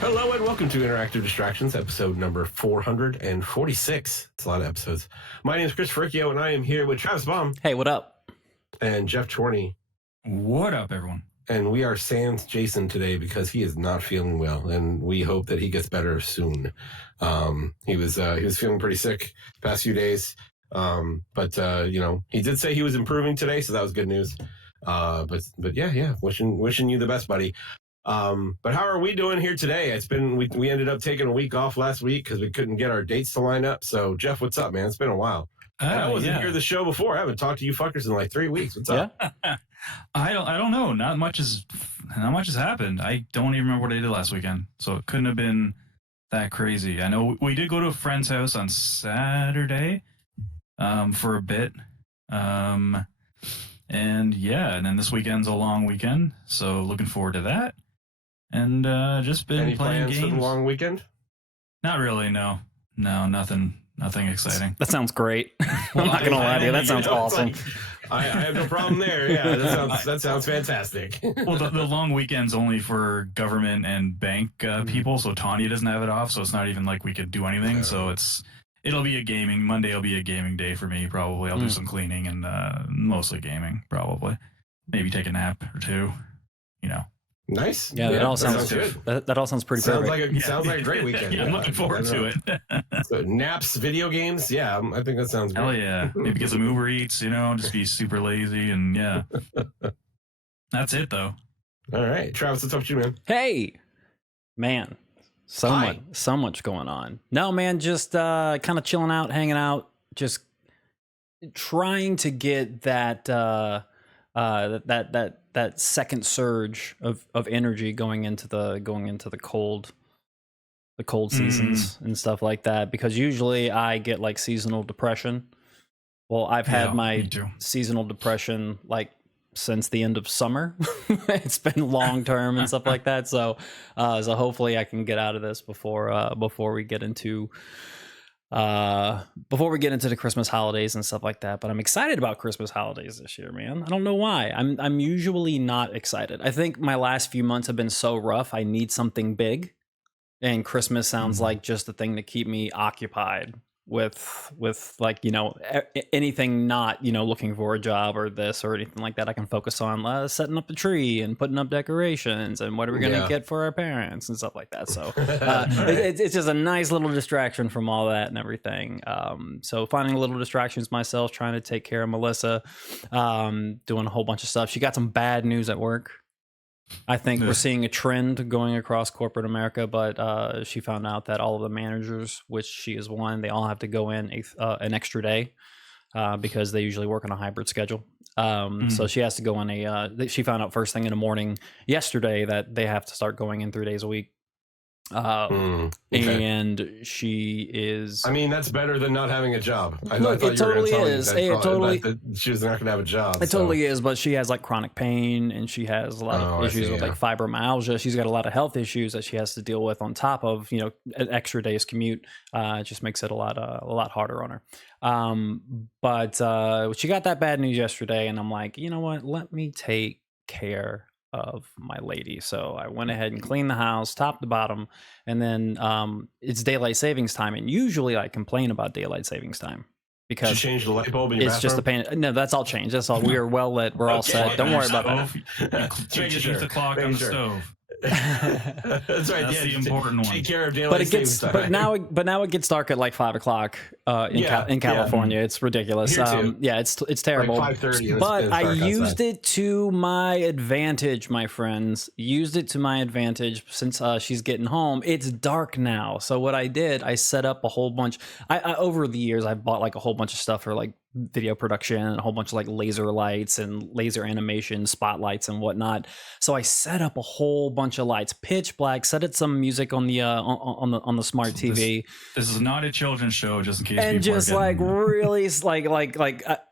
Hello and welcome to Interactive Distractions, episode number 446. It's a lot of episodes. My name is Chris Ferricchio, and I am here with Travis Baum. Hey, what up? And Jeff Chorney. What up, everyone? And we are sans Jason today because he is not feeling well, and we hope that he gets better soon. He was feeling pretty sick the past few days, but he did say he was improving today, so that was good news. But yeah, wishing you the best, buddy. But how are we doing here today? It's been we ended up taking a week off last week because we couldn't get our dates to line up. So Jeff, what's up, man? It's been a while. I wasn't here the show before. I haven't talked to you fuckers in like 3 weeks. What's up? Yeah. I don't know. Not much has happened. I don't even remember what I did last weekend, so it couldn't have been that crazy. I know we did go to a friend's house on Saturday, for a bit, and then this weekend's a long weekend, so looking forward to that. And just been Any playing plans games. for the long weekend? Not really. No, nothing exciting. That sounds great. I'm not gonna lie to you. That sounds awesome. I have no problem there. Yeah, that sounds fantastic. Well, the long weekend's only for government and bank people, so Tanya doesn't have it off, so it's not even like we could do anything. So it'll be Monday will be a gaming day for me, probably. I'll do some cleaning and mostly gaming, probably. Maybe take a nap or two, Nice. Yeah, that all sounds good. That all sounds pretty perfect. Sounds like a great weekend. Yeah, I'm looking forward to it. So naps, video games. Yeah, I think that sounds great. Hell yeah. Maybe get some Uber Eats, just be super lazy and yeah. That's it though. All right. Travis, what's up with you, man? Hey, man, so much going on. No, man, just kind of chilling out, hanging out, just trying to get that that second surge of energy going into the cold seasons and stuff like that, because usually I get like seasonal depression. Well, I've had my seasonal depression like since the end of summer. It's been long term and stuff like that. So hopefully I can get out of this before we get into the Christmas holidays and stuff like that. But I'm excited about Christmas holidays this year, man. I don't know why. I'm usually not excited. I think my last few months have been so rough. I need something big, and Christmas sounds like just the thing to keep me occupied with like, anything not, looking for a job or this or anything like that. I can focus on setting up the tree and putting up decorations and what are we going to get for our parents and stuff like that. So it's just a nice little distraction from all that and everything. So finding little distractions myself, trying to take care of Melissa, doing a whole bunch of stuff. She got some bad news at work. I think we're seeing a trend going across corporate America, but she found out that all of the managers, which she is one, they all have to go in an extra day because they usually work on a hybrid schedule. So she has to go on she found out first thing in the morning yesterday that they have to start going in 3 days a week. And she is. I mean, that's better than not having a job. It totally is. She was not going to have a job. It totally is, but she has like chronic pain and she has a lot of issues with like fibromyalgia. She's got a lot of health issues that she has to deal with on top of an extra day's commute. It just makes it a lot harder on her. But she got that bad news yesterday, and I'm like, you know what? Let me take care of my lady. So I went ahead and cleaned the house top to bottom, and then it's daylight savings time, and usually I complain about daylight savings time because you changed the light bulb in your it's just a pain. No, that's all changed. That's all. We are well lit. We're all set. Don't worry about that. Change the clock on the stove. That's right. That's the important one. Take care of daylight savings time. But now it gets dark at like 5 o'clock in California. It's ridiculous. It's terrible. Like 5:30. But I used it to my advantage, my friends. Used it to my advantage since she's getting home. It's dark now. So what I did, I set up a whole bunch. I over the years I've bought like a whole bunch of stuff for like video production and a whole bunch of like laser lights and laser animation spotlights and whatnot. So I set up a whole bunch of lights, pitch black, set it some music on the smart TV. This is not a children's show, just in case and people just are like getting, really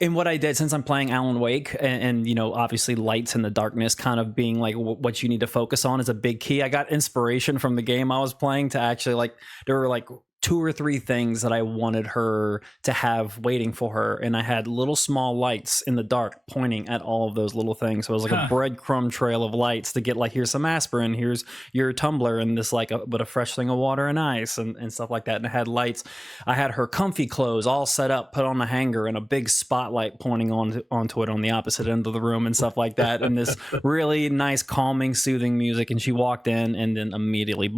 in what I did, since I'm playing Alan Wake, and you know, obviously lights in the darkness kind of being like what you need to focus on is a big key. I got inspiration from the game I was playing to actually, like, there were like 2 or 3 things that I wanted her to have waiting for her, and I had little small lights in the dark pointing at all of those little things. So it was like a breadcrumb trail of lights to get, like, here's some aspirin, here's your tumbler, and this like a fresh thing of water and ice and stuff like that. And it had lights. I had her comfy clothes all set up, put on the hanger, and a big spotlight pointing onto it on the opposite end of the room and stuff like that. And this really nice, calming, soothing music. And she walked in and then immediately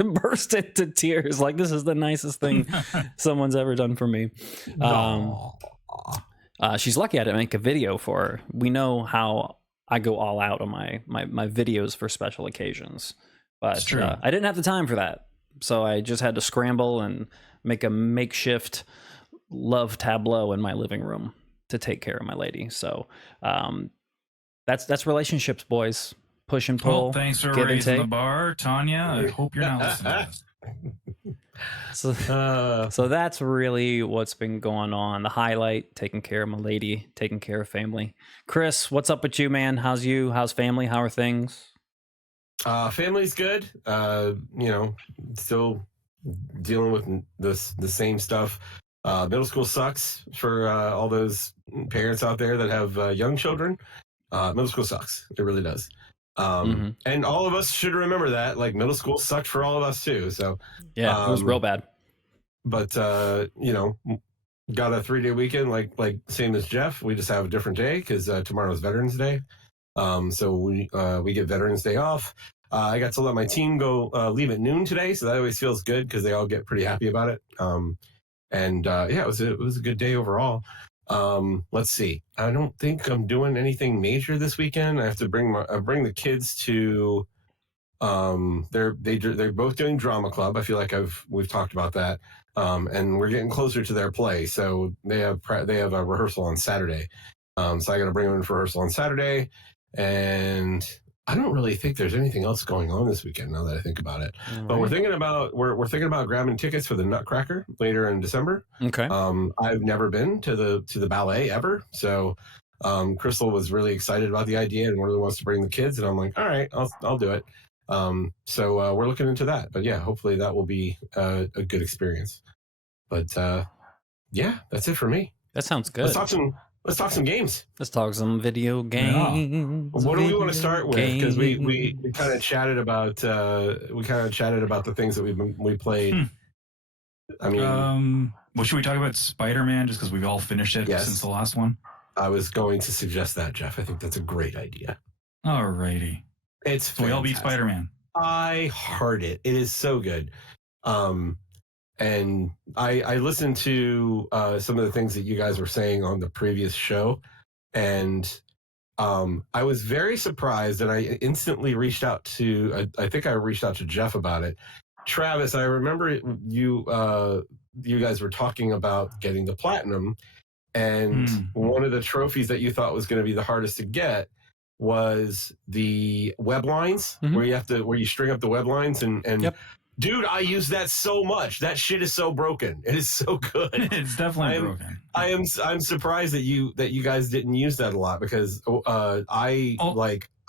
burst into tears. Like, this is the nicest thing someone's ever done for me. She's lucky I didn't make a video for her. We know how I go all out on my videos for special occasions, but I didn't have the time for that. So I just had to scramble and make a makeshift love tableau in my living room to take care of my lady. So that's relationships, boys. Push and pull. Well, thanks for raising the bar, Tanya. I hope you're not listening to this. So that's really what's been going on. The highlight: taking care of my lady, taking care of family. Chris, what's up with you, man? How's you? How's family? How are things? Family's good. You know, still dealing with the same stuff. Middle school sucks for all those parents out there that have young children. Middle school sucks. It really does. And all of us should remember that. Like, middle school sucked for all of us too. So yeah, it was real bad. But you know, got a 3-day weekend, like same as Geoff. We just have a different day because tomorrow's Veterans Day. So we get Veterans Day off. I got to let my team go leave at noon today, so that always feels good because they all get pretty happy about it. And yeah, it was a good day overall. Let's see. I don't think I'm doing anything major this weekend. I have to bring the kids to. They're both doing drama club. I feel like we've talked about that. And we're getting closer to their play. So they have a rehearsal on Saturday. So I got to bring them in for rehearsal on Saturday. And I don't really think there's anything else going on this weekend now that I think about it. All but right. we're thinking about grabbing tickets for the Nutcracker later in December. Okay. I've never been to the ballet ever. So Crystal was really excited about the idea and really wants to bring the kids. And I'm like, all right, I'll do it. So we're looking into that, but yeah, hopefully that will be a good experience. But yeah, that's it for me. That sounds good. Let's talk some games. Let's talk some video games. Yeah. What do we want to start with? Because we kind of chatted about the things that we played. I mean, well, should we talk about Spider-Man just because we've all finished it since the last one? I was going to suggest that, Geoff. I think that's a great idea. Alrighty. It's fantastic. We all beat Spider-Man. I heard it. It is so good. And I listened to some of the things that you guys were saying on the previous show, and I was very surprised, and I instantly reached out to I think I reached out to Geoff about it. Travis, I remember you guys were talking about getting the platinum, and one of the trophies that you thought was going to be the hardest to get was the web lines, where you string up the web lines and yep. Dude, I use that so much. That shit is so broken. It is so good. It's definitely broken. I'm surprised that you guys didn't use that a lot, because I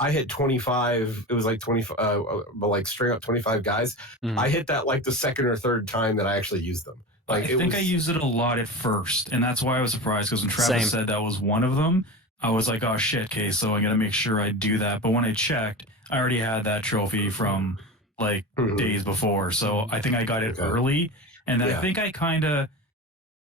hit 25. It was like 25, like string up 25 guys. I hit that like the second or third time that I actually used them. Like, I think I used it a lot at first, and that's why I was surprised, because when Travis said that was one of them, I was like, oh shit, okay, so I gotta make sure I do that. But when I checked, I already had that trophy from like days before, so I think I got it early, and I think I kind of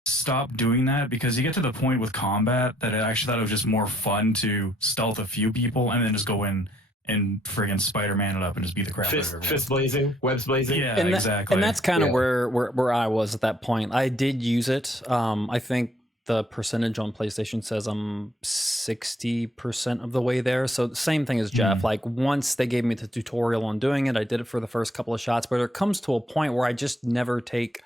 stopped doing that because you get to the point with combat that I actually thought it was just more fun to stealth a few people and then just go in and friggin' Spider-Man it up and just beat the crap out of everyone. Fist blazing, webs blazing. Yeah, exactly. And that's kind of where I was at that point. I did use it. I think the percentage on PlayStation says I'm 60% of the way there. So the same thing as Geoff. Like, once they gave me the tutorial on doing it, I did it for the first couple of shots, but it comes to a point where I just never take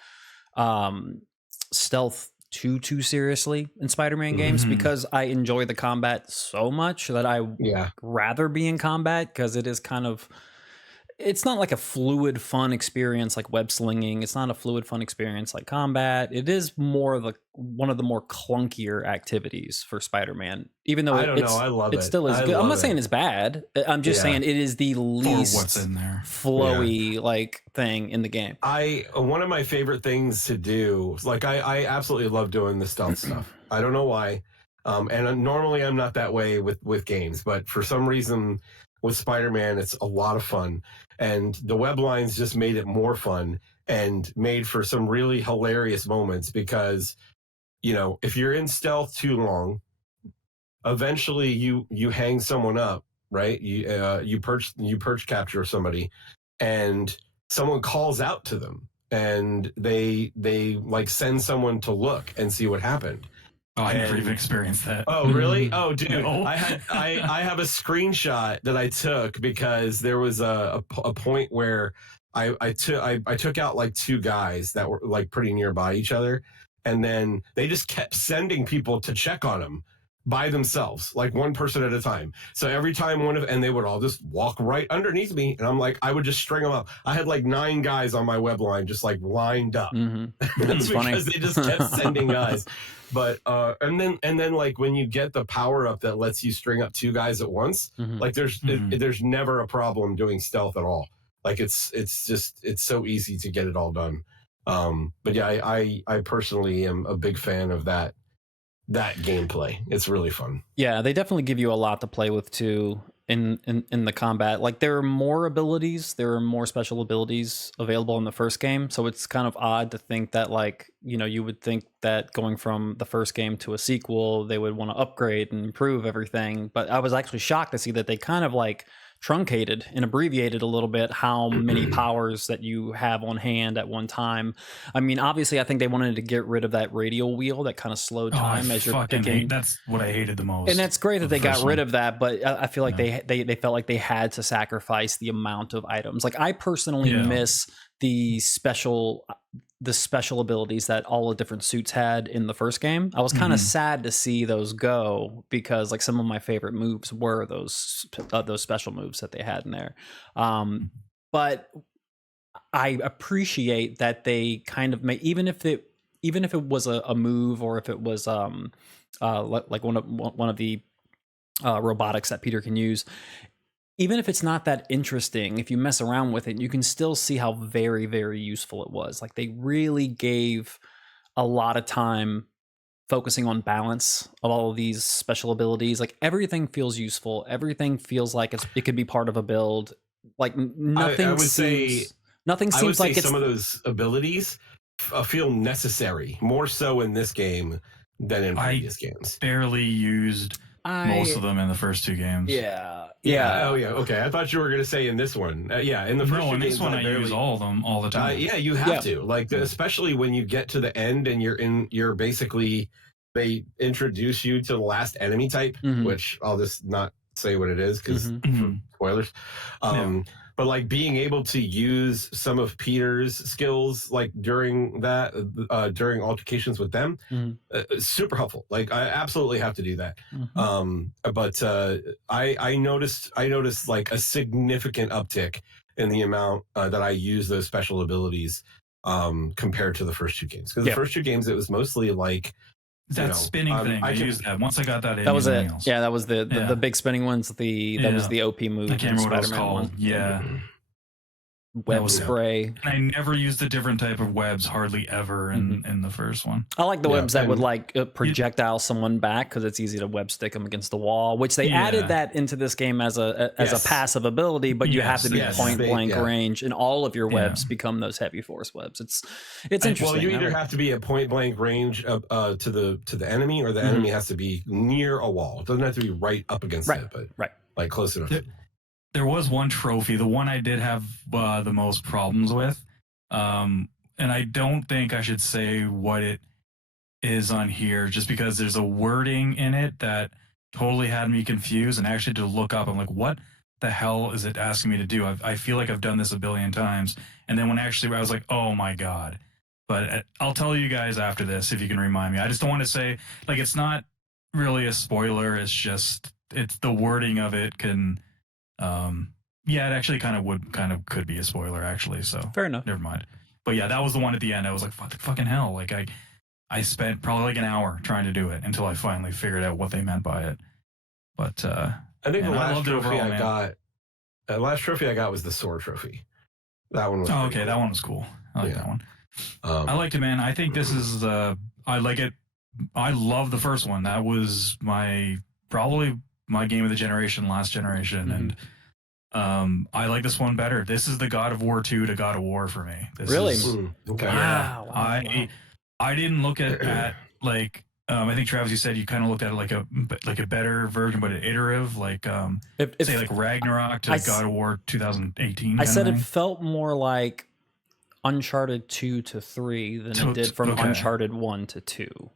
stealth too seriously in Spider-Man games, because I enjoy the combat so much that I rather be in combat, because it is kind of, it's not like a fluid, fun experience like web slinging. It's not a fluid, fun experience like combat. It is more of one of the more clunkier activities for Spider-Man. Even though I don't know. I love it it. still is I good. I'm love not saying it. it's bad. I'm just Yeah. saying it is the For least what's in there. flowy like thing in the game. One of my favorite things to do, like I absolutely love doing the stealth stuff. I don't know why. And normally I'm not that way with games, but for some reason with Spider-Man, it's a lot of fun. And the web lines just made it more fun and made for some really hilarious moments because, you know, if you're in stealth too long, eventually you hang someone up, right? You perch capture somebody, and someone calls out to them, and they like send someone to look and see what happened. Oh, I never even experienced that. Oh, really? Oh, dude, No. I have a screenshot that I took because there was a point where I took out like two guys that were like pretty nearby each other, and then they just kept sending people to check on them by themselves, like one person at a time. So every time and they would all just walk right underneath me, and I'm like, I would just string them up. I had like 9 guys on my web line just like lined up. That's funny because they just kept sending guys. But and then like when you get the power up that lets you string up 2 guys at once, like there's never a problem doing stealth at all. Like it's so easy to get it all done. But yeah, I personally am a big fan of that gameplay. It's really fun. Yeah, they definitely give you a lot to play with too in the combat. Like there are more abilities, there are more special abilities available in the first game. So it's kind of odd to think that, like, you know, you would think that going from the first game to a sequel, they would want to upgrade and improve everything. But I was actually shocked to see that they kind of like truncated and abbreviated a little bit how many powers that you have on hand at one time. I mean, obviously, I think they wanted to get rid of that radial wheel that kind of slowed time as you're picking. That's what I hated the most. And that's great that they got rid of that, but I feel like they felt like they had to sacrifice the amount of items. Like I personally miss the special abilities that all the different suits had in the first game. I was kind of sad to see those go because like some of my favorite moves were those special moves that they had in there. But I appreciate that they kind of made, even if it was a move, or if it was like one of the robotics that Peter can use. Even if it's not that interesting, if you mess around with it, you can still see how very, very useful it was. Like they really gave a lot of time focusing on balance of all of these special abilities. Like everything feels useful. Everything feels like it could be part of a build. Like nothing seems like it's... some of those abilities feel necessary, more so in this game than in previous games. Barely used most of them in the first 2 games. Yeah. Oh, yeah. Okay. I thought you were going to say in this one. In the first 2 in games, this one I use all of them all the time. You have to. Like, especially when you get to the end and you're basically, they introduce you to the last enemy type, which I'll just not say what it is because spoilers. But like being able to use some of Peter's skills, like during during altercations with them, super helpful. Like I absolutely have to do that. But I noticed like a significant uptick in the amount that I use those special abilities compared to the first 2 games. Because the first 2 games, it was mostly like that spinning thing. I used that. Once I got that in, that was it. Else. Yeah, that was the big spinning ones. That was the OP move. I can't remember what it was called. One. Yeah. Web spray. I never used a different type of webs hardly ever in the first one. I like the webs that would like projectile someone back because it's easy to web stick them against the wall, which they added that into this game as a passive ability, but you have to be point blank range, and all of your webs become those heavy force webs. It's interesting. Well, you either have to be at point blank range to the enemy, or the enemy has to be near a wall. It doesn't have to be right up against it, but like close enough. There was one trophy, the one I did have the most problems with, and I don't think I should say what it is on here, just because there's a wording in it that totally had me confused, and I actually had to look up. I'm like, what the hell is it asking me to do? I feel like I've done this a billion times, and then when I was like, oh my god. But I'll tell you guys after this if you can remind me. I just don't want to say, like, it's not really a spoiler. It's just, it's the wording of it can Yeah, it actually could be a spoiler actually. So Fair enough. Never mind. But yeah, that was the one at the end. I was like, what the fucking hell? Like I spent probably like an hour trying to do it until I finally figured out what they meant by it. But I think the last trophy overall, last trophy I got was the sword trophy. That one was okay. cool. That one was cool. I like that one. I liked it, man. I think this is I like it. I love the first one. That was probably my game of the generation, last generation, and I like this one better. This is the God of War 2 to God of War for me. Really? Okay. Yeah. Wow. I didn't look at like I think Travis, you said you kind of looked at it like a better version, but an iterative, like say like Ragnarok to God of War 2018. I said it felt more like Uncharted 2 to 3 than it did from Uncharted 1 to 2.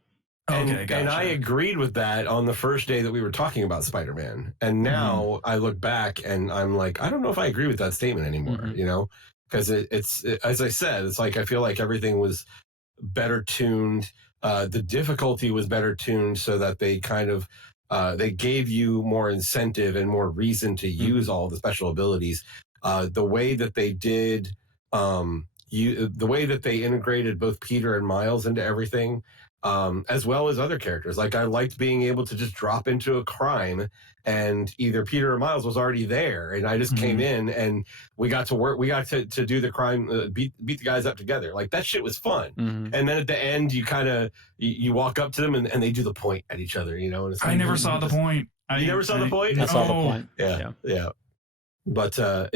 And I agreed with that on the first day that we were talking about Spider-Man. And now I look back and I'm like, I don't know if I agree with that statement anymore, you know, because it's as I said, it's like I feel like everything was better tuned. The difficulty was better tuned so that they kind of they gave you more incentive and more reason to use all the special abilities. The way that they did, the way that they integrated both Peter and Miles into everything. As well as other characters. Like I liked being able to just drop into a crime and either Peter or Miles was already there. And I just came in and we got to work. We got to do the crime, beat the guys up together. Like that shit was fun. And then at the end, you kind of, you walk up to them and they do the point at each other, you know? And it's like, I never saw the point. You never saw the point? I saw the point. Yeah. But I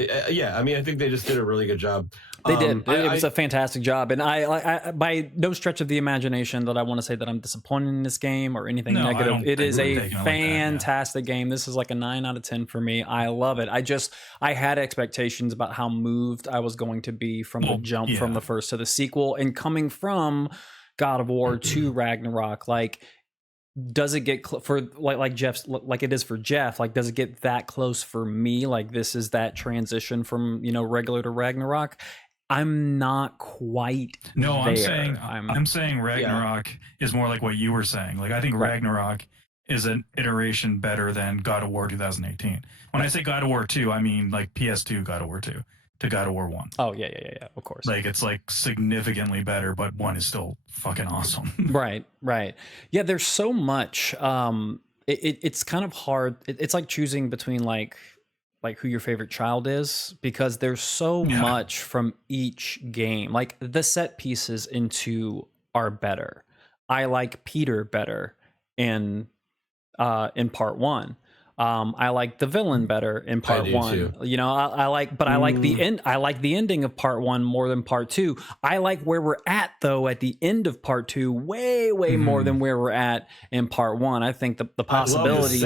mean, I think they just did a really good job. They did. It was a fantastic job, and I by no stretch of the imagination that I want to say that I'm disappointed in this game or anything negative. It is a fantastic game. This is like a 9 out of 10 for me. I love it. I had expectations about how moved I was going to be from the jump from the first to the sequel, and coming from God of War to Ragnarok, like. Does it get for like Jeff's like it is for Geoff? Like, does it get that close for me? Like, this is that transition from regular to Ragnarok. I'm not quite. No, there. I'm saying Ragnarok is more like what you were saying. Like, I think Ragnarok is an iteration better than God of War 2018. When I say God of War 2, I mean like PS2 God of War 2 to God of War 1. Oh yeah, of course. Like it's like significantly better, but 1 is still fucking awesome. Right. Yeah, there's so much. It's kind of hard. It's like choosing between like who your favorite child is, because there's so much from each game. Like the set pieces in 2 are better. I like Peter better in part 1. I like the villain better in part 1. Too. I like the end. I like the ending of part 1 more than part 2. I like where we're at though at the end of part 2 way more than where we're at in part 1. I think the possibilities.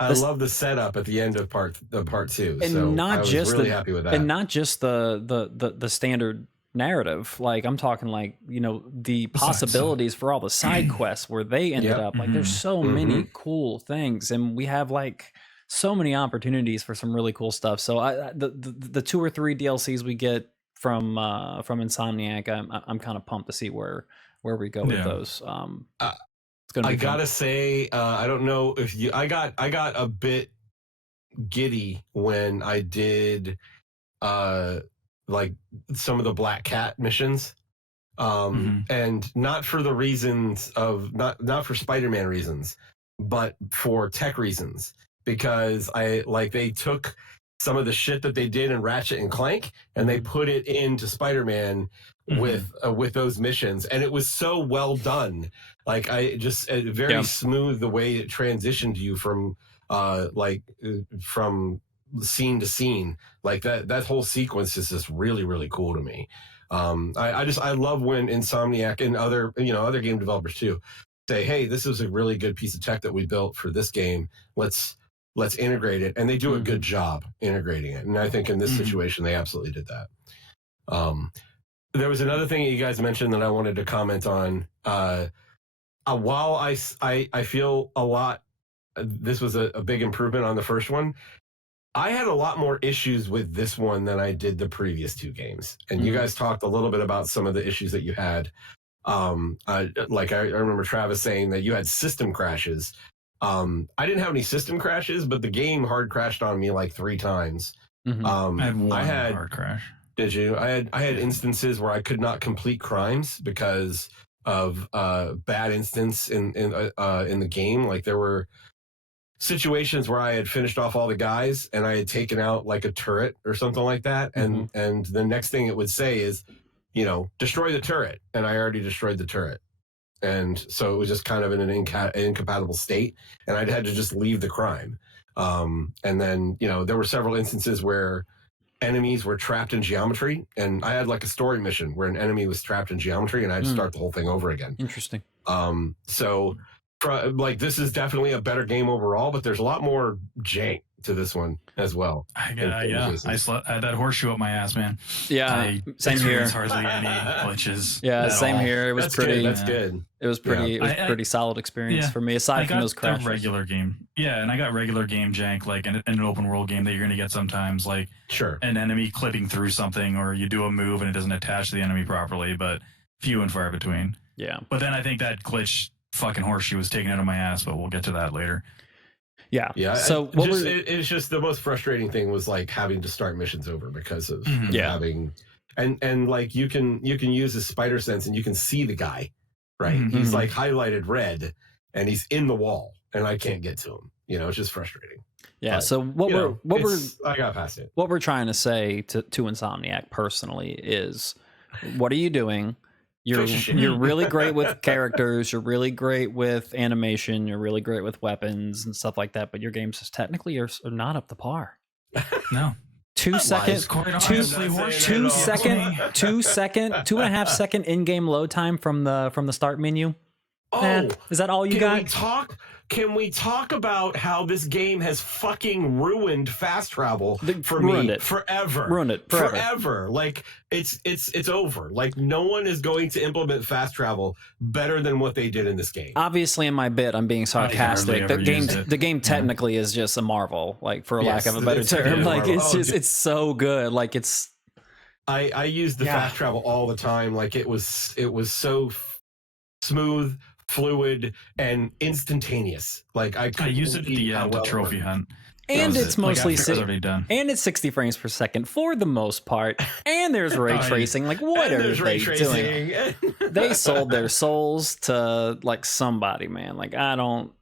I love the setup at the end of part 2. And so not I was just really happy with that. And not just the standard narrative. Like I'm talking like the possibilities for all the side quests where they ended up. Like there's so many cool things, and we have like so many opportunities for some really cool stuff. So the 2 or 3 DLCs we get from Insomniac, I'm kind of pumped to see where we go with those. It's gonna be gotta say, I don't know if I got a bit giddy when I did like some of the Black Cat missions, and not for the reasons of not for Spider-Man reasons, but for tech reasons, because they took some of the shit that they did in Ratchet and Clank and they put it into Spider-Man with those missions, and it was so well done. Like very smooth the way it transitioned you from scene to scene. Like that whole sequence is just really, really cool to me. I love when Insomniac and other game developers too say, hey, this is a really good piece of tech that we built for this game. Let's integrate it. And they do a good job integrating it. And I think in this situation, they absolutely did that. There was another thing that you guys mentioned that I wanted to comment on. While I feel a lot, this was a big improvement on the first one, I had a lot more issues with this one than I did the previous 2 games. And you guys talked a little bit about some of the issues that you had. I remember Travis saying that you had system crashes. I didn't have any system crashes, but the game hard crashed on me like 3 times. I had one I had hard crash. Did you? I had instances where I could not complete crimes because of bad instance in the game. Like there were situations where I had finished off all the guys and I had taken out like a turret or something like that, and the next thing it would say is, destroy the turret, and I already destroyed the turret, and so it was just kind of in an incompatible state, and I'd had to just leave the crime. And then there were several instances where enemies were trapped in geometry, and I had like a story mission where an enemy was trapped in geometry, and I had to start the whole thing over again. Interesting. So like this is definitely a better game overall, but there's a lot more jank to this one as well. I had that horseshoe up my ass, man. Yeah, same here. Hardly any glitches. Yeah, same here. It was pretty. That's good. It was pretty. It was pretty solid experience for me. Aside from those crashes, regular game. Yeah, and I got regular game jank, like in an open world game that you're gonna get sometimes, like an enemy clipping through something, or you do a move and it doesn't attach to the enemy properly, but few and far between. Yeah. But then I think that glitch fucking horseshoe was taken out of my ass, but we'll get to that later. Yeah. So it's just the most frustrating thing was like having to start missions over because of having and like you can use his spider sense and you can see the guy, right? He's like highlighted red and he's in the wall and I can't get to him. It's just frustrating. Yeah. But, so I got past it. What we're trying to say to Insomniac personally is, what are you doing? You're really great with characters. You're really great with animation. You're really great with weapons and stuff like that. But your games just technically are not up to par. No. 2 second, 2.5 second in-game load time from the start menu. Oh, is that all you got? Can we talk about how this game has fucking ruined fast travel for me forever? Ruined it forever. Like it's over. Like no one is going to implement fast travel better than what they did in this game. Obviously, in my bit, I'm being sarcastic. The game technically is just a marvel, like for lack of a better term. Like it's so good. Like it's. I use the fast travel all the time. Like it was so smooth, fluid, and instantaneous. Like I used it at the end, the trophy hunt. And it's mostly and it's 60 frames per second for the most part. And there's ray tracing. Like what are they doing? They sold their souls to like somebody, man. Like I don't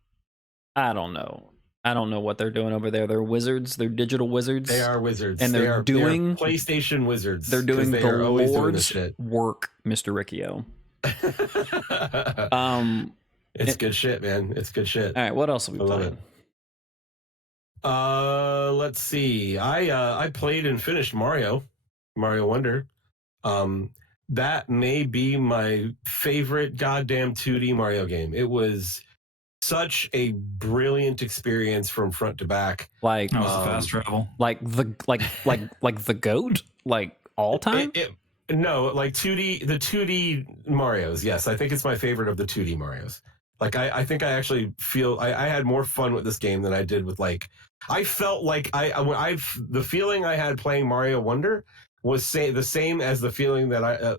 know. I don't know what they're doing over there. They're wizards. They're digital wizards. They are wizards. And they're doing PlayStation wizards. They're doing the Lord's work, Mr. Riccio. It's good shit, man. It's good shit. All right, what else are we playing? Let's see. I played and finished Mario Wonder. That may be my favorite goddamn 2D Mario game. It was such a brilliant experience from front to back. Like the fast travel. Like the GOAT? Like all time? No, like 2D, the 2D Marios. Yes, I think it's my favorite of the 2D Marios. Like, I think I actually feel I had more fun with this game than I did with I felt like the feeling I had playing Mario Wonder was the same as the feeling that I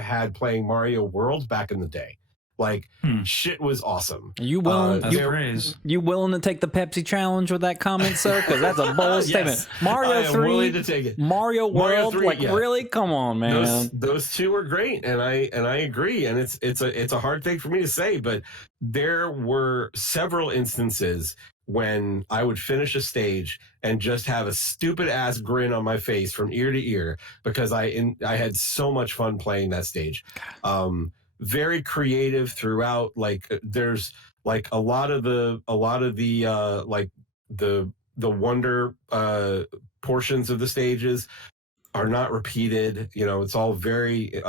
had playing Mario World back in the day. Like shit was awesome. You willing to take the Pepsi challenge with that comment, sir? Because that's a bold statement. Mario 3, to take it. Mario World, 3, really? Come on, man. Those two were great, and I agree. And it's a hard thing for me to say, but there were several instances when I would finish a stage and just have a stupid ass grin on my face from ear to ear because I had so much fun playing that stage. Very creative throughout. Like there's like a lot of the like the wonder portions of the stages are not repeated. It's all very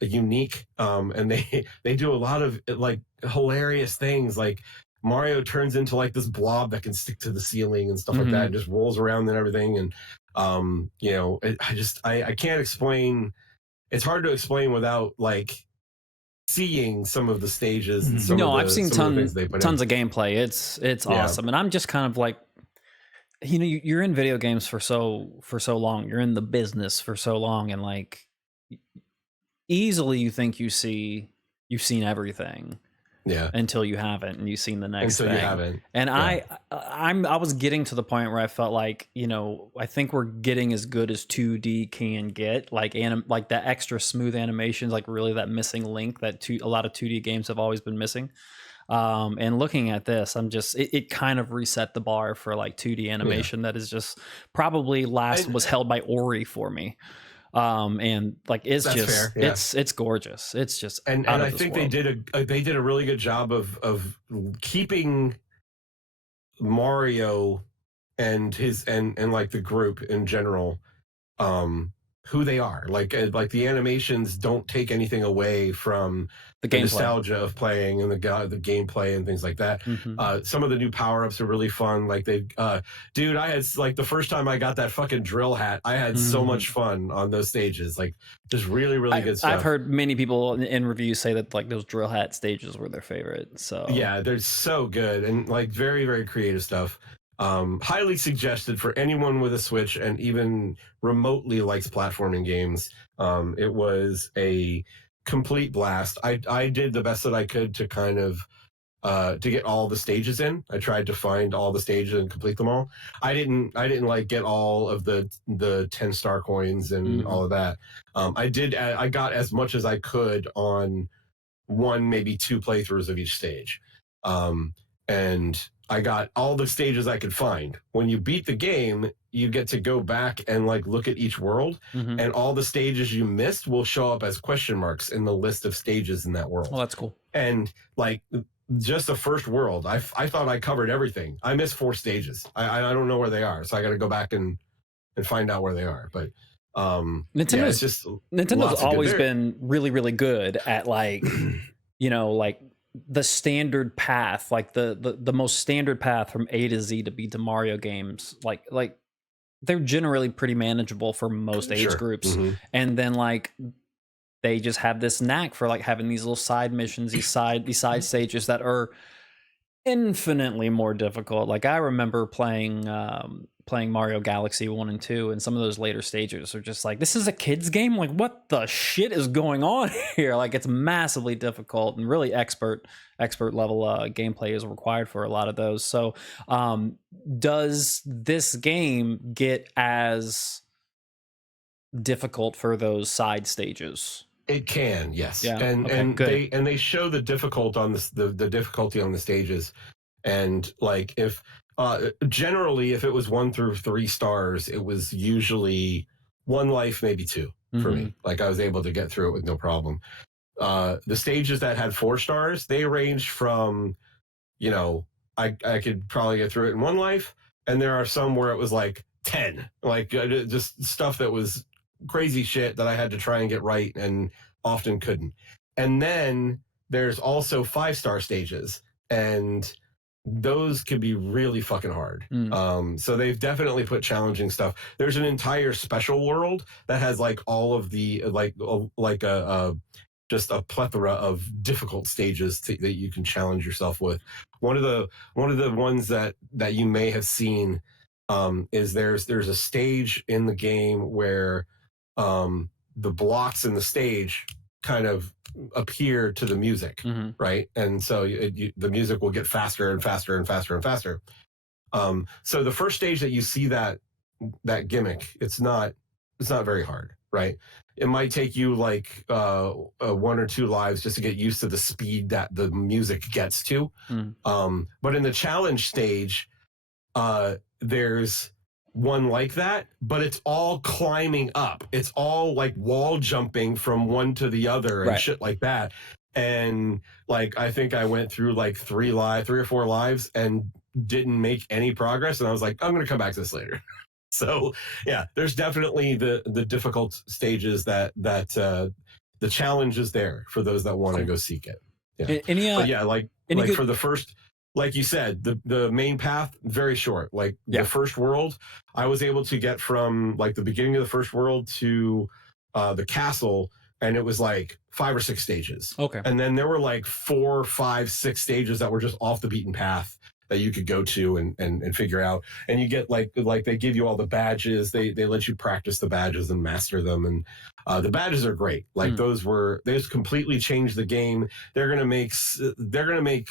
unique. And they do a lot of like hilarious things. Like Mario turns into like this blob that can stick to the ceiling and stuff like that, and just rolls around and everything. And I can't explain. It's hard to explain without like seeing some of the stages. And I've seen tons of gameplay. It's awesome, and I'm just kind of like, you're in video games for so long. You're in the business for so long, and like easily you think you've seen everything. Yeah. until you haven't and you've seen the next Until thing. you haven't. And Yeah. I was getting to the point where I felt like, you know, I think we're getting as good as 2D can get, like like that extra smooth animations, like really that missing link that a lot of 2D games have always been missing. And looking at this, I'm just it kind of reset the bar for like 2D animation that is just probably was held by Ori for me. And like it's That's just fair, yeah. it's gorgeous. It's just and out of I this think world. they did a really good job of keeping Mario and his and like the group in general who they are. Like the animations don't take anything away from The the gameplay. nostalgia of playing and the gameplay and things like that. Some of the new power-ups are really fun. Like dude, I had like the first time I got that fucking drill hat, I had so much fun on those stages. Like just really good stuff. I've heard many people in reviews say that like those drill hat stages were their favorite. So yeah, they're so good and like very creative stuff. Highly suggested for anyone with a Switch and even remotely likes platforming games. It was a complete blast. I did the best that I could to kind of to get all the stages in. I tried to find all the stages and complete them all. I didn't like get all of the 10 star coins and all of that. I got as much as I could on one, maybe two playthroughs of each stage. And I got all the stages I could find. When you beat the game, you get to go back and like look at each world, and all the stages you missed will show up as question marks in the list of stages in that world. Oh, that's cool. And like just the first world, I thought I covered everything. I missed 4 stages. I don't know where they are, so I got to go back and find out where they are. But Nintendo's always been really good at like you know, like the standard path, like the most standard path from A to Z to beat the Mario games. Like they're generally pretty manageable for most age groups. And then like they just have this knack for like having these little side missions, these side stages that are infinitely more difficult. Like I remember playing Mario Galaxy 1 and 2, and some of those later stages are just like, this is a kid's game? Like what the shit is going on here? Like it's massively difficult and really expert level gameplay is required for a lot of those. So does this game get as difficult for those side stages? It can, yes. Yeah. And good. they show the difficulty on the difficulty on the stages. And like if generally if it was 1 through 3 stars, it was usually 1 life, maybe 2 for me. Like I was able to get through it with no problem. The stages that had 4 stars, they ranged from, you know, I could probably get through it in 1 life, and there are some where it was like 10, like just stuff that was crazy shit that I had to try and get right and often couldn't. And then there's also 5-star stages, and those can be really fucking hard. So they've definitely put challenging stuff. There's an entire special world that has like all of the just a plethora of difficult stages that you can challenge yourself with. One of the ones that you may have seen is there's a stage in the game where the blocks in the stage kind of appear to the music, right? And so the music will get faster and faster and faster and faster. So the first stage that you see that gimmick, it's not very hard, right? It might take you like 1 or 2 lives just to get used to the speed that the music gets to. But in the challenge stage, there's one like that, but it's all climbing up. It's all like wall jumping from one to the other and shit like that. And like I think I went through like 3 or 4 lives and didn't make any progress. And I was like, I'm going to come back to this later. So yeah, there's definitely the difficult stages that the challenge is there for those that want to go seek it. Yeah. But yeah, like for the first, like you said, the main path, very short. Like the first world, I was able to get from like the beginning of the first world to the castle, and it was like 5 or 6 stages. Okay. And then there were like 4, 5, 6 stages that were just off the beaten path that you could go to and figure out. And you get like they give you all the badges. They let you practice the badges and master them. And the badges are great. Like those completely changed the game. They're gonna make speedrunners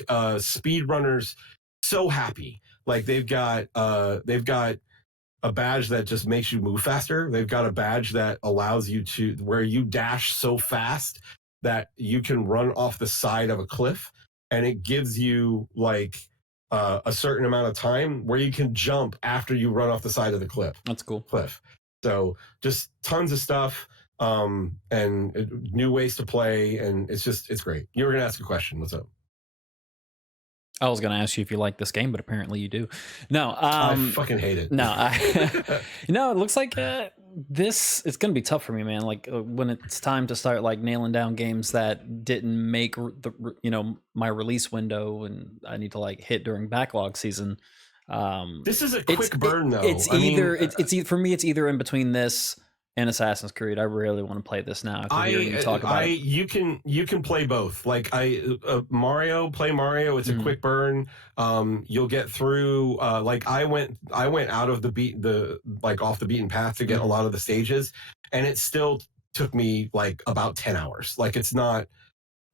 so happy. Like they've got a badge that just makes you move faster. They've got a badge that allows you to where you dash so fast that you can run off the side of a cliff, and it gives you like a certain amount of time where you can jump after you run off the side of the cliff. That's cool. So just tons of stuff and new ways to play, and it's great. You were gonna ask a question. What's up? I was going to ask you if you like this game, but apparently you do. No, I fucking hate it. No, no, it looks like it's going to be tough for me, man. Like when it's time to start like nailing down games that didn't make my release window, and I need to like hit during backlog season. This is a quick burn, though. It's for me. It's either in between this and Assassin's Creed. I really want to play this now after hearing you talk about it. You can play both. Like Mario. It's a quick burn. You'll get through. Like I went out of off the beaten path to get a lot of the stages, and it still took me like about 10 hours. Like it's not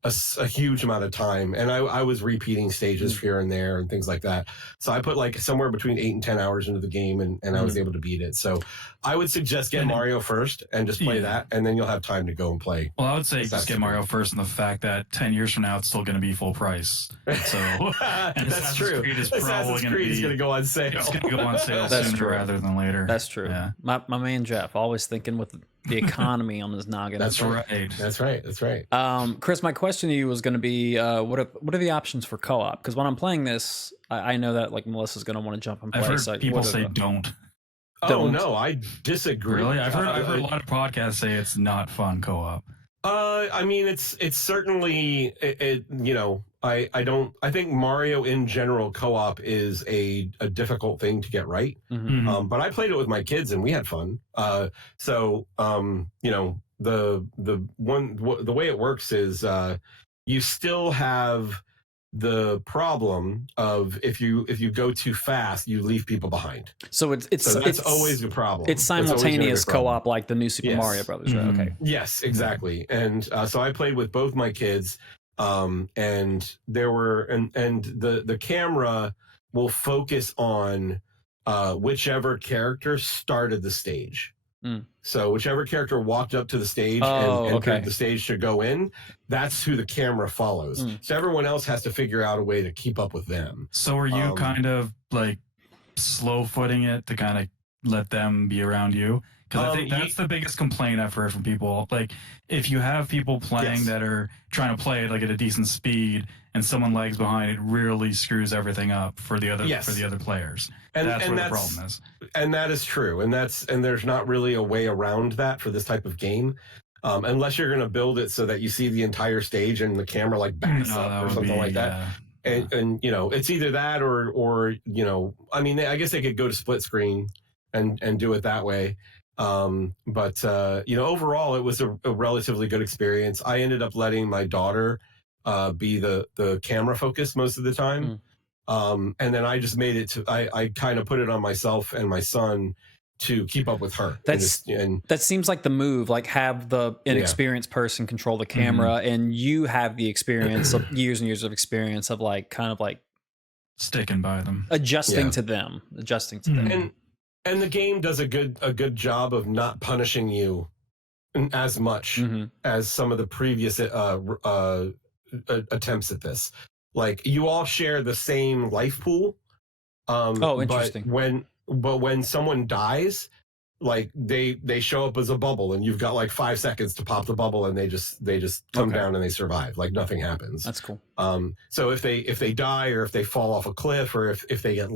a huge amount of time, and I was repeating stages here and there and things like that. So I put like somewhere between 8 and 10 hours into the game, and I was able to beat it. So I would suggest get Mario first and just play that, and then you'll have time to go and play. Well, I would say just get Mario first, and the fact that 10 years from now it's still going to be full price. So that's true. Assassin's Creed is going to go on sale. It's going to go on sale sooner rather than later. That's true. Yeah. My man Geoff, always thinking with the economy on his noggin. That's right. Chris, my question to you was going to be, what are the options for co-op? Because when I'm playing this, I know that like Melissa's going to want to jump and play. I've heard people say don't. Oh no, I disagree. Really? I've heard a lot of podcasts say it's not fun co-op. I mean, it's certainly I think Mario in general co-op is a difficult thing to get right. But I played it with my kids and we had fun. The way it works is you still have the problem of if you go too fast, you leave people behind. So that's always a problem. It's simultaneous co-op like the new Super Mario Brothers, right? Okay. Yes, exactly. And so I played with both my kids, and there were the camera will focus on whichever character started the stage. So whichever character walked up to the stage and entered the stage to go in, that's who the camera follows. So everyone else has to figure out a way to keep up with them. So are you kind of like slow footing it to kind of let them be around you? Because I think that's the biggest complaint I've heard from people. Like if you have people playing that are trying to play it like at a decent speed and someone lags behind, it really screws everything up for the other players. And that's where the problem is. And that is true. And there's not really a way around that for this type of game. Unless you're going to build it so that you see the entire stage and the camera like backs up or something like that. And it's either that or I mean, I guess they could go to split screen and do it that way. But overall it was a relatively good experience. I ended up letting my daughter be the camera focus most of the time. And then I just made it I kind of put it on myself and my son to keep up with her. That seems like the move, like have the inexperienced person control the camera and you have the experience of years and years of experience of like kind of like sticking by them, adjusting to them. And the game does a good job of not punishing you as much as some of the previous attempts at this. Like you all share the same life pool. Interesting. But when someone dies, like they show up as a bubble, and you've got like 5 seconds to pop the bubble, and they just come down and they survive. Like nothing happens. That's cool. So if they die or if they fall off a cliff or if they get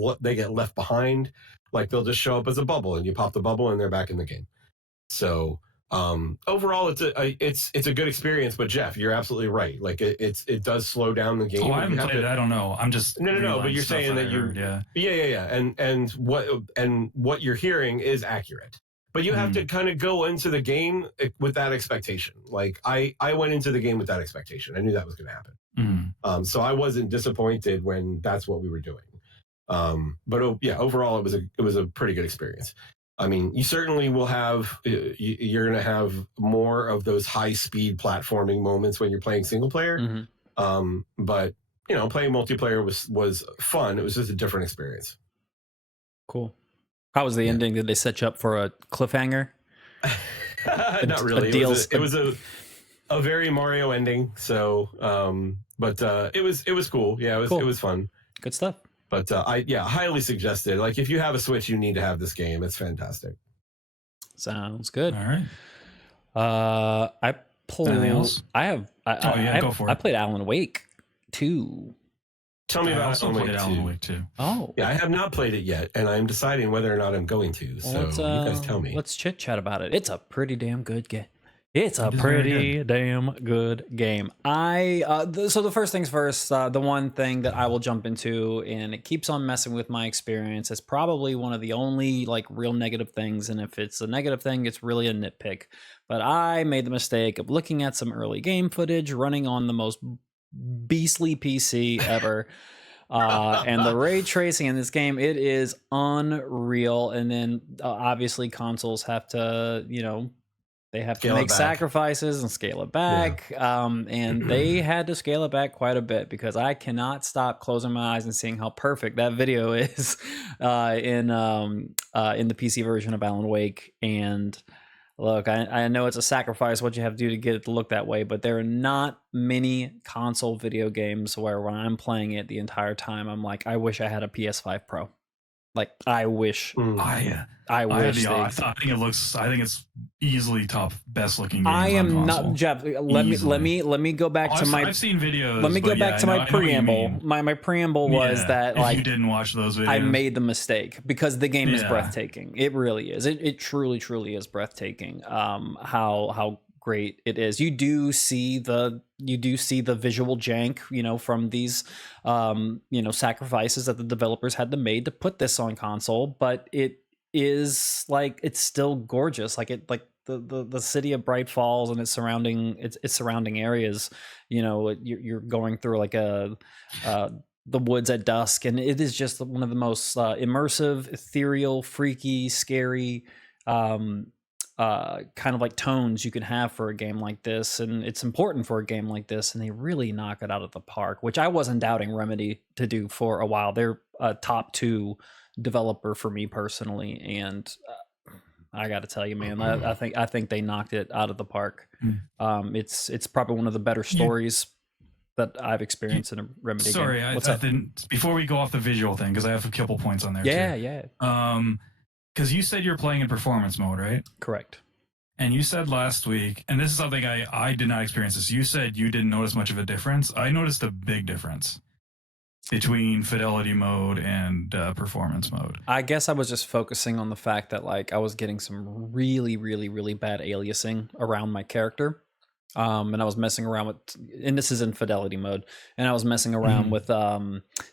left behind, like they'll just show up as a bubble, and you pop the bubble, and they're back in the game. So overall, it's a good experience. But Geoff, you're absolutely right. Like it does slow down the game. Oh, I haven't played it. I don't know. I'm just no. But you're saying that and what you're hearing is accurate. But you have to kind of go into the game with that expectation. Like I went into the game with that expectation. I knew that was going to happen. So I wasn't disappointed when that's what we were doing. But yeah, overall, it was a pretty good experience. I mean, you certainly will have, you're going to have more of those high speed platforming moments when you're playing single player. But playing multiplayer was fun. It was just a different experience. Cool. How was the ending? Did they set you up for a cliffhanger? Not really. It was a very Mario ending. So, but it was cool. Yeah, it was fun. Good stuff. But I highly suggested. Like, if you have a Switch, you need to have this game. It's fantastic. Sounds good. All right. I played. Anything else? Go for it. I played Alan Wake 2. Tell me about Alan Wake 2. Oh. Yeah, I have not played it yet, and I'm deciding whether or not I'm going to. So you guys tell me. Let's chit chat about it. It's a pretty damn good game. It's a pretty damn good game. So the first things first, the one thing that I will jump into, and it keeps on messing with my experience, is probably one of the only like real negative things. And if it's a negative thing, it's really a nitpick. But I made the mistake of looking at some early game footage running on the most beastly PC ever. And the ray tracing in this game, it is unreal. And then obviously consoles have to, they have to make sacrifices and scale it back. And they had to scale it back quite a bit, because I cannot stop closing my eyes and seeing how perfect that video is in the PC version of Alan Wake. And look, I know it's a sacrifice what you have to do to get it to look that way, but there are not many console video games where when I'm playing it the entire time, I'm like, I wish I had a PS5 Pro. Like, I wish. I wish. I think it's easily top best looking game. I am not, Jeff. Let me go back to my. I've seen videos. Let me go back to my preamble. My preamble was that, like, you didn't watch those videos, I made the mistake because the game is breathtaking. It really is. It truly is breathtaking. How great it is. You do see the visual jank, from these sacrifices that the developers had to make to put this on console, but it is like, it's still gorgeous. Like the city of Bright Falls and its surrounding areas, you're going through like the woods at dusk, and it is just one of the most immersive, ethereal, freaky, scary kind of like tones you can have for a game like this. And it's important for a game like this, and they really knock it out of the park, which I wasn't doubting Remedy to do for a while. They're a top 2 developer for me personally, and I got to tell you, man, I think they knocked it out of the park. It's probably one of the better stories that I've experienced in a Remedy game. Sorry, I didn't, before we go off the visual thing, because I have a couple points on there too. Yeah. Because you said you're playing in performance mode, right? Correct. And you said last week, and this is something I did not experience this, you said you didn't notice much of a difference. I noticed a big difference between fidelity mode and performance mode. I guess I was just focusing on the fact that, like, I was getting some really, really, really bad aliasing around my character. And I was messing around with, and this is in fidelity mode, and I was messing around with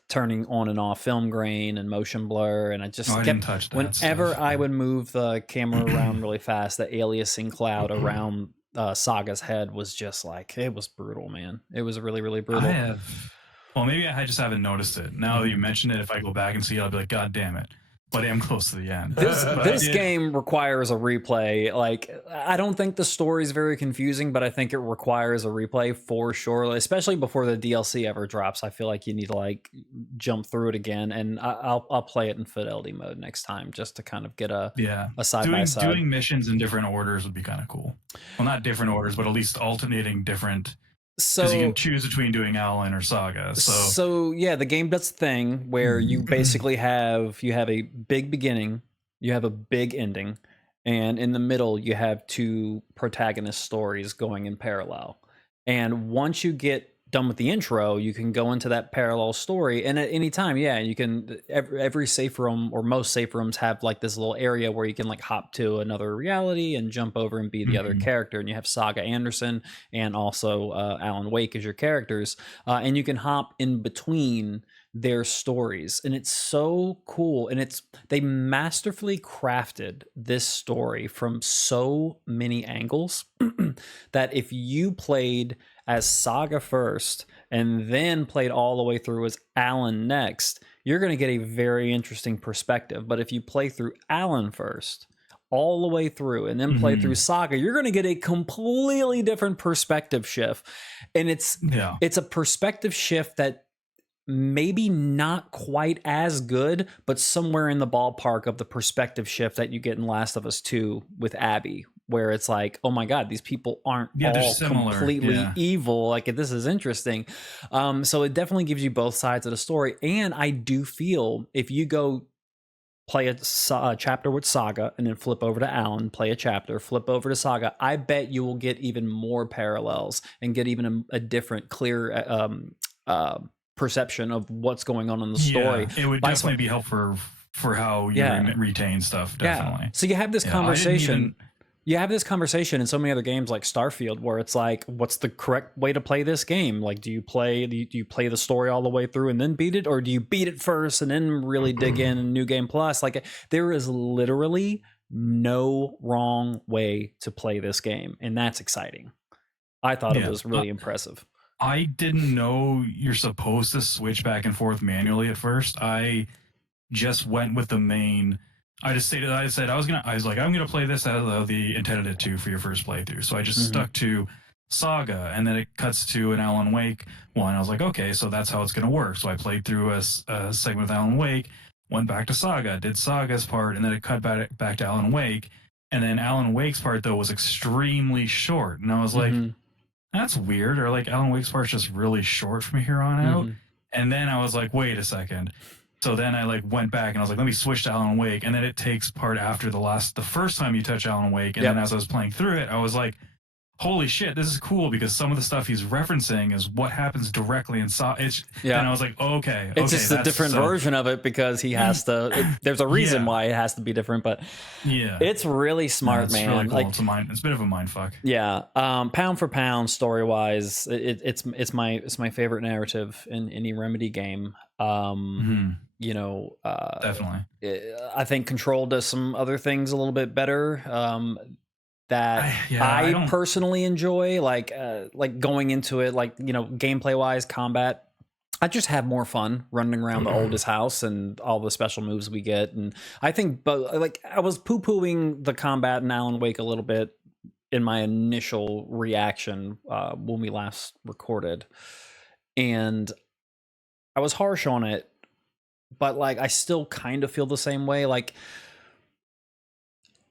turning on and off film grain and motion blur, and I just kept, I didn't touch that whenever stuff. I would move the camera around really fast, the aliasing cloud around Saga's head was just like, it was brutal, man. It was really, really brutal. Well, maybe I just haven't noticed it. Now that you mention it, if I go back and see it, I'll be like, God damn it. But I am close to the end. This game requires a replay. Like, I don't think the story is very confusing, but I think it requires a replay for sure, especially before the DLC ever drops. I feel like you need to, like, jump through it again, and I'll play it in fidelity mode next time just to kind of get a side by side. Doing missions in different orders would be kind of cool. Well, not different orders, but at least alternating different. Because you can choose between doing Alan or Saga. So yeah, the game does the thing where you basically have a big beginning, you have a big ending, and in the middle you have 2 protagonist stories going in parallel. And once you get done with the intro, you can go into that parallel story, and at any time, you can, every safe room, or most safe rooms, have like this little area where you can like hop to another reality and jump over and be the other character. And you have Saga Anderson and also Alan Wake as your characters, and you can hop in between their stories, and it's so cool. And they masterfully crafted this story from so many angles that if you played as Saga first and then played all the way through as Alan next, you're going to get a very interesting perspective. But if you play through Alan first, all the way through, and then play through Saga, you're going to get a completely different perspective shift. And it's a perspective shift that maybe not quite as good, but somewhere in the ballpark of the perspective shift that you get in Last of Us 2 with Abby, where it's like, oh my God, these people aren't all completely evil. Like, this is interesting. So it definitely gives you both sides of the story. And I do feel if you go play a chapter with Saga and then flip over to Alan, play a chapter, flip over to Saga, I bet you will get even more parallels and get even a different, clear perception of what's going on in the story. It would definitely be helpful for how you retain stuff. Definitely. So you have this conversation. You have this conversation in so many other games like Starfield, where it's like, what's the correct way to play this game? Like, do you play the story all the way through and then beat it, or do you beat it first and then really dig in New Game Plus? Like, there is literally no wrong way to play this game, and that's exciting. I thought it was really impressive. I didn't know you're supposed to switch back and forth manually at first. I just went with the main. I was like, I'm gonna play this as the intended it to for your first playthrough. So I just stuck to Saga, and then it cuts to an Alan Wake one. I was like, okay, so that's how it's gonna work. So I played through a segment of Alan Wake, went back to Saga, did Saga's part, and then it cut back to Alan Wake. And then Alan Wake's part though was extremely short, and I was like, that's weird. Or like Alan Wake's part's just really short from here on out. And then I was like, wait a second. So then I went back and I was like, let me switch to Alan Wake. And then it takes part after the first time you touch Alan Wake. And then as I was playing through it, I was like, holy shit, this is cool, because some of the stuff he's referencing is what happens directly in Saga. And I was like, okay. It's just a different version of it, because he has to, there's a reason why it has to be different, but it's really smart, man. Really cool. It's a bit of a mind fuck. Yeah. Pound for pound, story wise, it's my favorite narrative in any Remedy game. Definitely. I think Control does some other things a little bit better. I personally enjoy, like going into it, gameplay wise, combat. I just have more fun running around the oldest house and all the special moves we get. And I think, I was poo-pooing the combat in Alan Wake a little bit in my initial reaction when we last recorded, and I was harsh on it, but I still kind of feel the same way.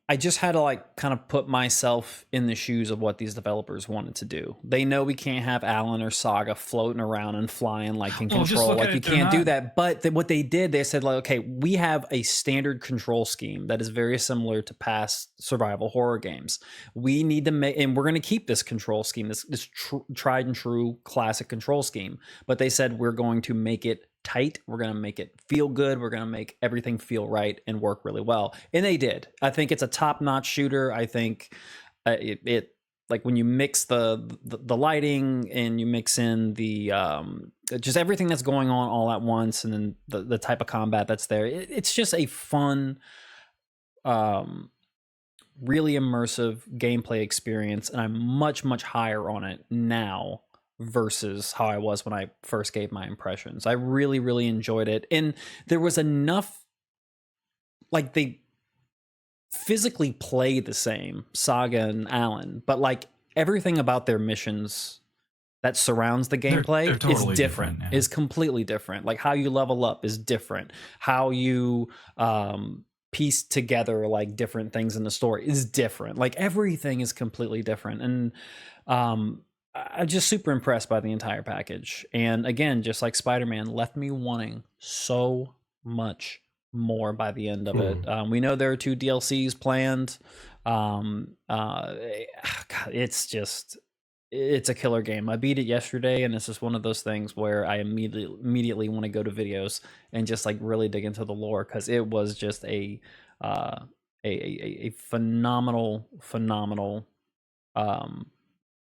I just had to kind of put myself in the shoes of what these developers wanted to do. They know we can't have Alan or Saga floating around and flying in Control. You can't do that. But what they did, they said, okay, we have a standard control scheme that is very similar to past survival horror games. We need to make, and we're going to keep this control scheme, this tried and true classic control scheme. But they said, we're going to make it tight, we're going to make it feel good, we're going to make everything feel right and work really well. And they did. I think it's a top-notch shooter. I think it when you mix the lighting and you mix in the just everything that's going on all at once, and then the type of combat that's there, it's just a fun, really immersive gameplay experience, and I'm much higher on it now versus how I was when I first gave my impressions. I really enjoyed it, and there was enough, they physically play the same, Saga and Alan, but everything about their missions that surrounds the gameplay they're totally is different. Is completely different. How you level up is different. How you piece together different things in the story is different. Everything is completely different, and I'm just super impressed by the entire package. And again, just like Spider-Man, left me wanting so much more by the end of it. We know there are 2 DLCs planned. God, it's a killer game. I beat it yesterday, and it's just one of those things where I immediately want to go to videos and just really dig into the lore, because it was just a phenomenal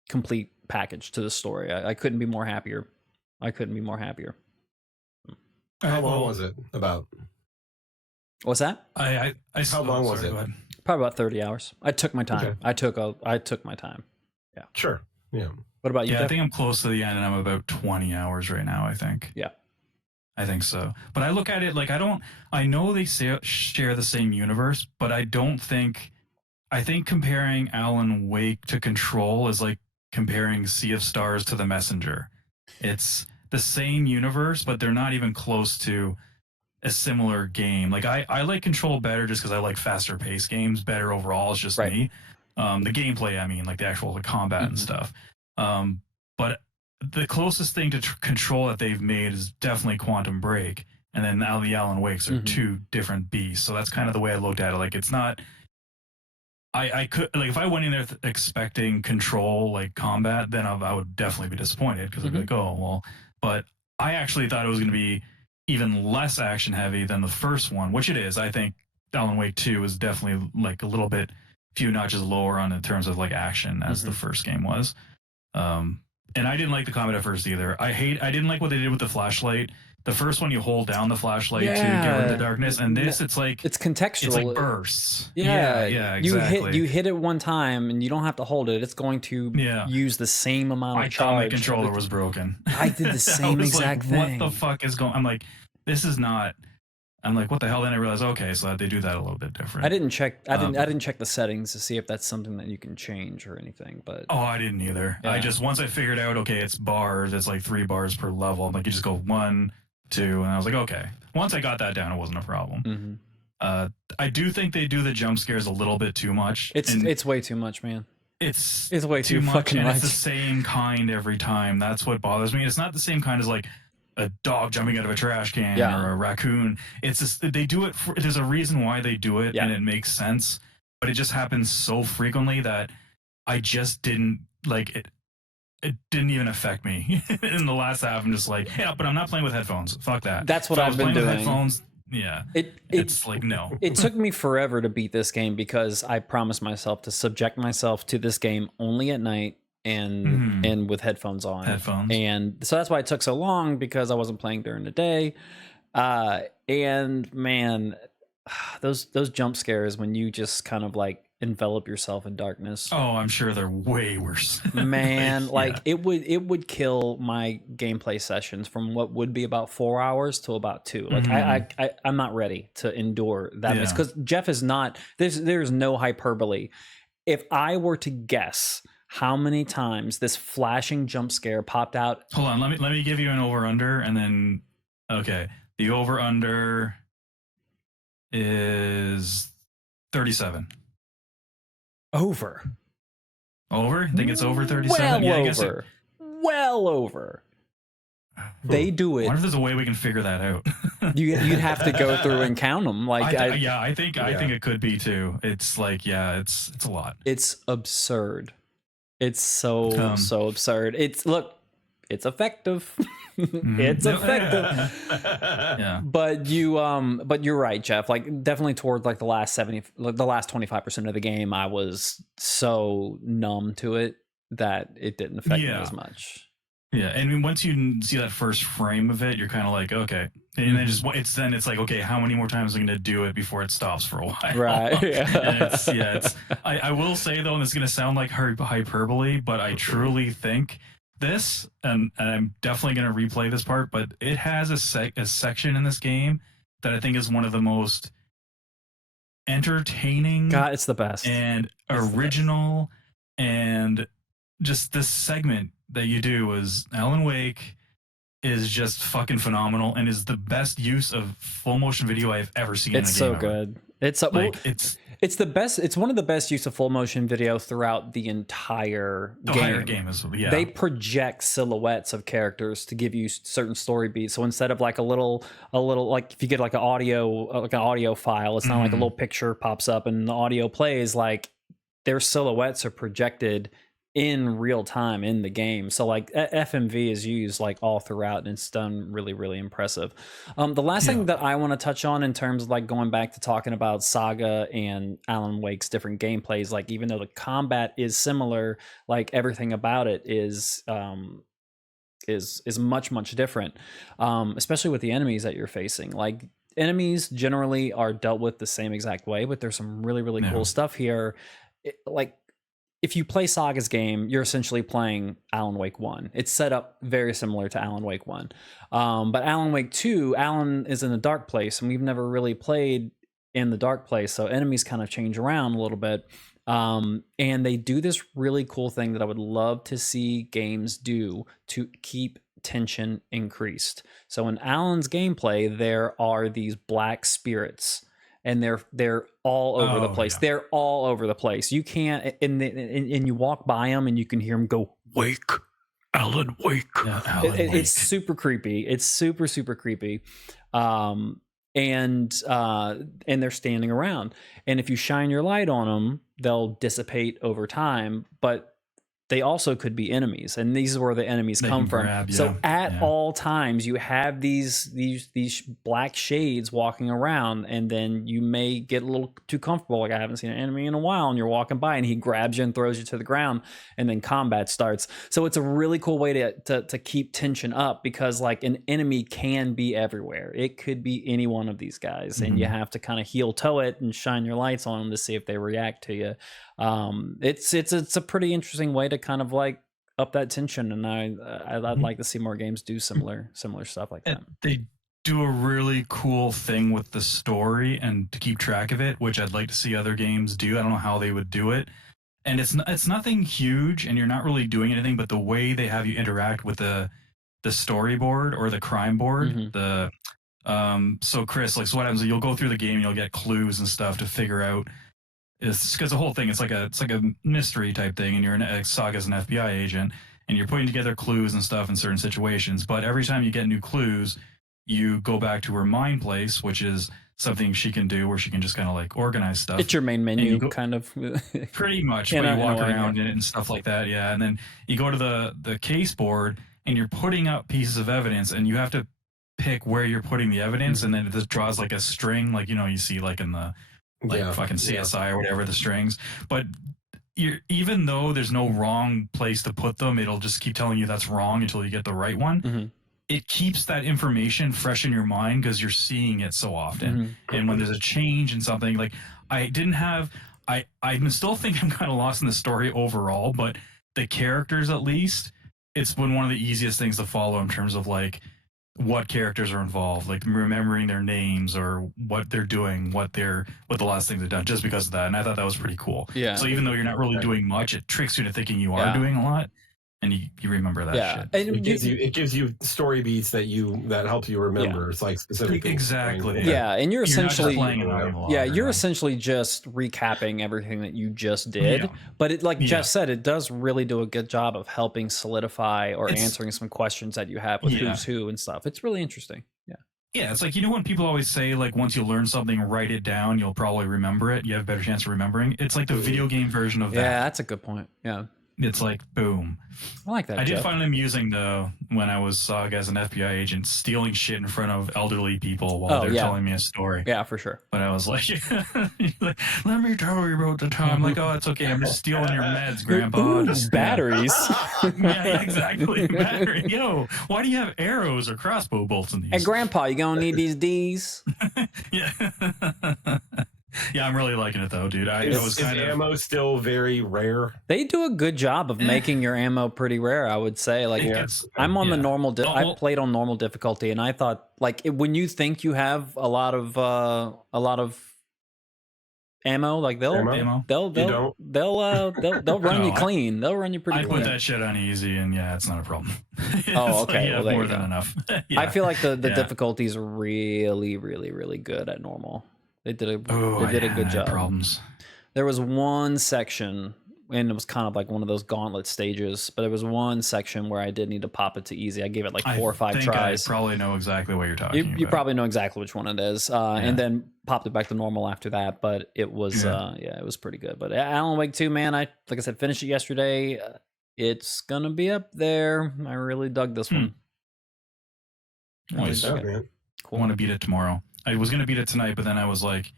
complete package to the story. I couldn't be more happier. How long was it about? What's that? How long was it? Probably about 30 hours. I took my time. Okay. I took my time. Yeah. Sure. Yeah. What about you? Yeah, I think I'm close to the end, and I'm about 20 hours right now, I think. Yeah. I think so. But I look at it like I know they share the same universe, but I think comparing Alan Wake to Control is like comparing Sea of Stars to The Messenger. It's the same universe, but they're not even close to a similar game. Like I like Control better just because I like faster paced games better overall. It's just me. The gameplay, I mean, like the actual combat and stuff. But the closest thing to Control that they've made is definitely Quantum Break, and then now the Alan Wakes are two different beasts. So that's kind of the way I looked at it. Like it's not. I could like if I went in there expecting Control like combat, then I would definitely be disappointed because I'd be like, oh well. But I actually thought it was going to be even less action heavy than the first one, which it is. I think Alan Wake 2 is definitely like a little bit few notches lower on in terms of like action as the first game was. And I didn't like the combat at first either. I didn't like what they did with the flashlight. The first one, you hold down the flashlight to get rid of the darkness, and this, it's contextual. It's like bursts. Yeah, exactly. You hit it one time, and you don't have to hold it. It's going to use the same amount of charge. I thought my controller was broken. I did the same exact thing. What the fuck is going? I'm like, this is not. I'm like, what the hell? Then I realized, okay, so they do that a little bit different. I didn't check. I didn't check the settings to see if that's something that you can change or anything. But I didn't either. Yeah. I just once I figured out, okay, it's bars. It's like 3 bars per level. I'm like, you just go 1, 2, and I was like, okay. Once I got that down, it wasn't a problem. I do think they do the jump scares a little bit too much. It's way too much, man. It's way too fucking much. much. It's the same kind every time. That's what bothers me. It's not the same kind as like a dog jumping out of a trash can or a raccoon. It's just they do it there's a reason why they do it and it makes sense, but it just happens so frequently that I just didn't like it. It didn't even affect me in the last half. I'm just like, yeah, but I'm not playing with headphones. Fuck that. That's what I've been doing. With headphones, it's like no. It took me forever to beat this game because I promised myself to subject myself to this game only at night and with headphones on. And so that's why it took so long, because I wasn't playing during the day. And man, those jump scares when you just kind of like envelop yourself in darkness. Oh, I'm sure they're way worse. Man, like it would kill my gameplay sessions from what would be about 4 hours to about 2. Like I'm not ready to endure that. It's because Geoff is not. There's no hyperbole. If I were to guess how many times this flashing jump scare popped out. Hold on, let me give you an over under, and then the over under is 37. Over? Think it's over 37? Well over. They do it. I wonder if there's a way we can figure that out. You'd have to go through and count them. Like I think it could be too. It's like it's a lot. It's absurd. It's so absurd. It's effective. It's effective. But you're right, Geoff. Like definitely toward like the last 25% of the game, I was so numb to it that it didn't affect me as much. Yeah, and once you see that first frame of it, you're kind of like, okay, and then it's like, okay, how many more times am I going to do it before it stops for a while? Right. I will say though, and this is going to sound like hyperbole, but I truly think this, and I'm definitely going to replay this part, but it has a section in this game that I think is one of the most entertaining. God, it's the best and original, and just this segment that you do is Alan Wake is just fucking phenomenal and is the best use of full motion video I've ever seen. It's in a so game good. It's it's the best. It's one of the best use of full motion video throughout the entire game. They project silhouettes of characters to give you certain story beats. So instead of like a little like if you get like an audio file, it's not like a little picture pops up and the audio plays. Like their silhouettes are projected in real time in the game. So like FMV is used like all throughout, and it's done really, really impressive. The last thing that I want to touch on in terms of like going back to talking about Saga and Alan Wake's different gameplays, like even though the combat is similar, like everything about it is much, much different. Especially with the enemies that you're facing. Like enemies generally are dealt with the same exact way, but there's some really, really cool stuff here. if you play Saga's game, you're essentially playing Alan Wake 1. It's set up very similar to Alan Wake 1. But Alan Wake 2, Alan is in a dark place, and we've never really played in the dark place, so enemies kind of change around a little bit. And they do this really cool thing that I would love to see games do to keep tension increased. So in Alan's gameplay, there are these black spirits, and they're all over the place. Yeah. They're all over the place. You can't, and you walk by them, and you can hear them go, "Wake, Alan, wake!" Yeah, Alan, wake. It's super creepy. It's super creepy. And they're standing around, and if you shine your light on them, they'll dissipate over time. But they also could be enemies, and these are where the enemies come from. Grab, yeah. So at all times, you have these black shades walking around, and then you may get a little too comfortable. Like, I haven't seen an enemy in a while, and you're walking by, and he grabs you and throws you to the ground, and then combat starts. So it's a really cool way to keep tension up, because like an enemy can be everywhere. It could be any one of these guys, and you have to kind of heel toe it and shine your lights on them to see if they react to you. It's a pretty interesting way to kind of like up that tension, and I'd like to see more games do similar stuff like that. They do a really cool thing with the story and to keep track of it, which I'd like to see other games do. I don't know how they would do it, and it's nothing huge, and you're not really doing anything, but the way they have you interact with the storyboard or the crime board, so Chris, like, so what happens is you'll go through the game, you'll get clues and stuff to figure out. It's because the whole thing, it's like a mystery type thing, and you're in Saga's an FBI agent, and you're putting together clues and stuff in certain situations. But every time you get new clues, you go back to her mind place, which is something she can do, where she can just kind of like organize stuff. It's your main menu, kind of. Pretty much, but you walk around in it and stuff like that, yeah. And then you go to the case board, and you're putting up pieces of evidence, and you have to pick where you're putting the evidence, and then it just draws like a string, like, you know, you see like in the fucking CSI or whatever, the strings. But even though there's no wrong place to put them, it'll just keep telling you that's wrong until you get the right one. It keeps that information fresh in your mind because you're seeing it so often. And when there's a change in something, like I still think I'm kind of lost in the story overall, but the characters, at least, it's been one of the easiest things to follow in terms of like what characters are involved, like remembering their names or what they're doing, what the last thing they've done, just because of that. And I thought that was pretty cool. Yeah. So even though you're not really doing much, it tricks you into thinking you are doing a lot, and you remember that shit. And it gives you story beats that help you remember. It's like specific. Exactly. Yeah, and you're essentially playing it out. You're essentially just recapping everything that you just did. Yeah. But it, like Geoff said, it does really do a good job of helping solidify or answering some questions that you have with who's who and stuff. It's really interesting. Yeah. Yeah, it's like, you know, when people always say, like, once you learn something, write it down, you'll probably remember it. You have a better chance of remembering. It's like the video game version of that. Yeah, that's a good point. Yeah. It's like, boom. I like that. I did find it amusing, though, when I was Saga as an FBI agent, stealing shit in front of elderly people while they're telling me a story. Yeah, for sure. But I was like, let me tell you about the time. I'm like, oh, it's okay. I'm just stealing your meds, Grandpa. Just batteries. Yeah, exactly. Battery. Yo, why do you have arrows or crossbow bolts in these? Hey, Grandpa, you gonna need these D's? Yeah. Yeah, I'm really liking it though, dude. Is ammo still very rare? They do a good job of making your ammo pretty rare, I would say. Like, I'm on the normal. I played on normal difficulty, and I thought, like, when you think you have a lot of ammo, like they'll run you clean. They'll run you pretty. I put that shit on easy, and it's not a problem. Oh, okay. Like, more than enough. I feel like the difficulties are really, really, really good at normal. They did a good job. Problems. There was one section, and it was kind of like one of those gauntlet stages, but there was one section where I did need to pop it to easy. I gave it like 4 or 5 tries. I probably know exactly what you're talking about. You probably know exactly which one it is. And then popped it back to normal after that, but it was it was pretty good. But Alan Wake 2, man, like I said, finished it yesterday. It's gonna be up there. I really dug this one. Nice. Man. Cool. I want to beat it tomorrow. I was going to beat it tonight, but then I was like,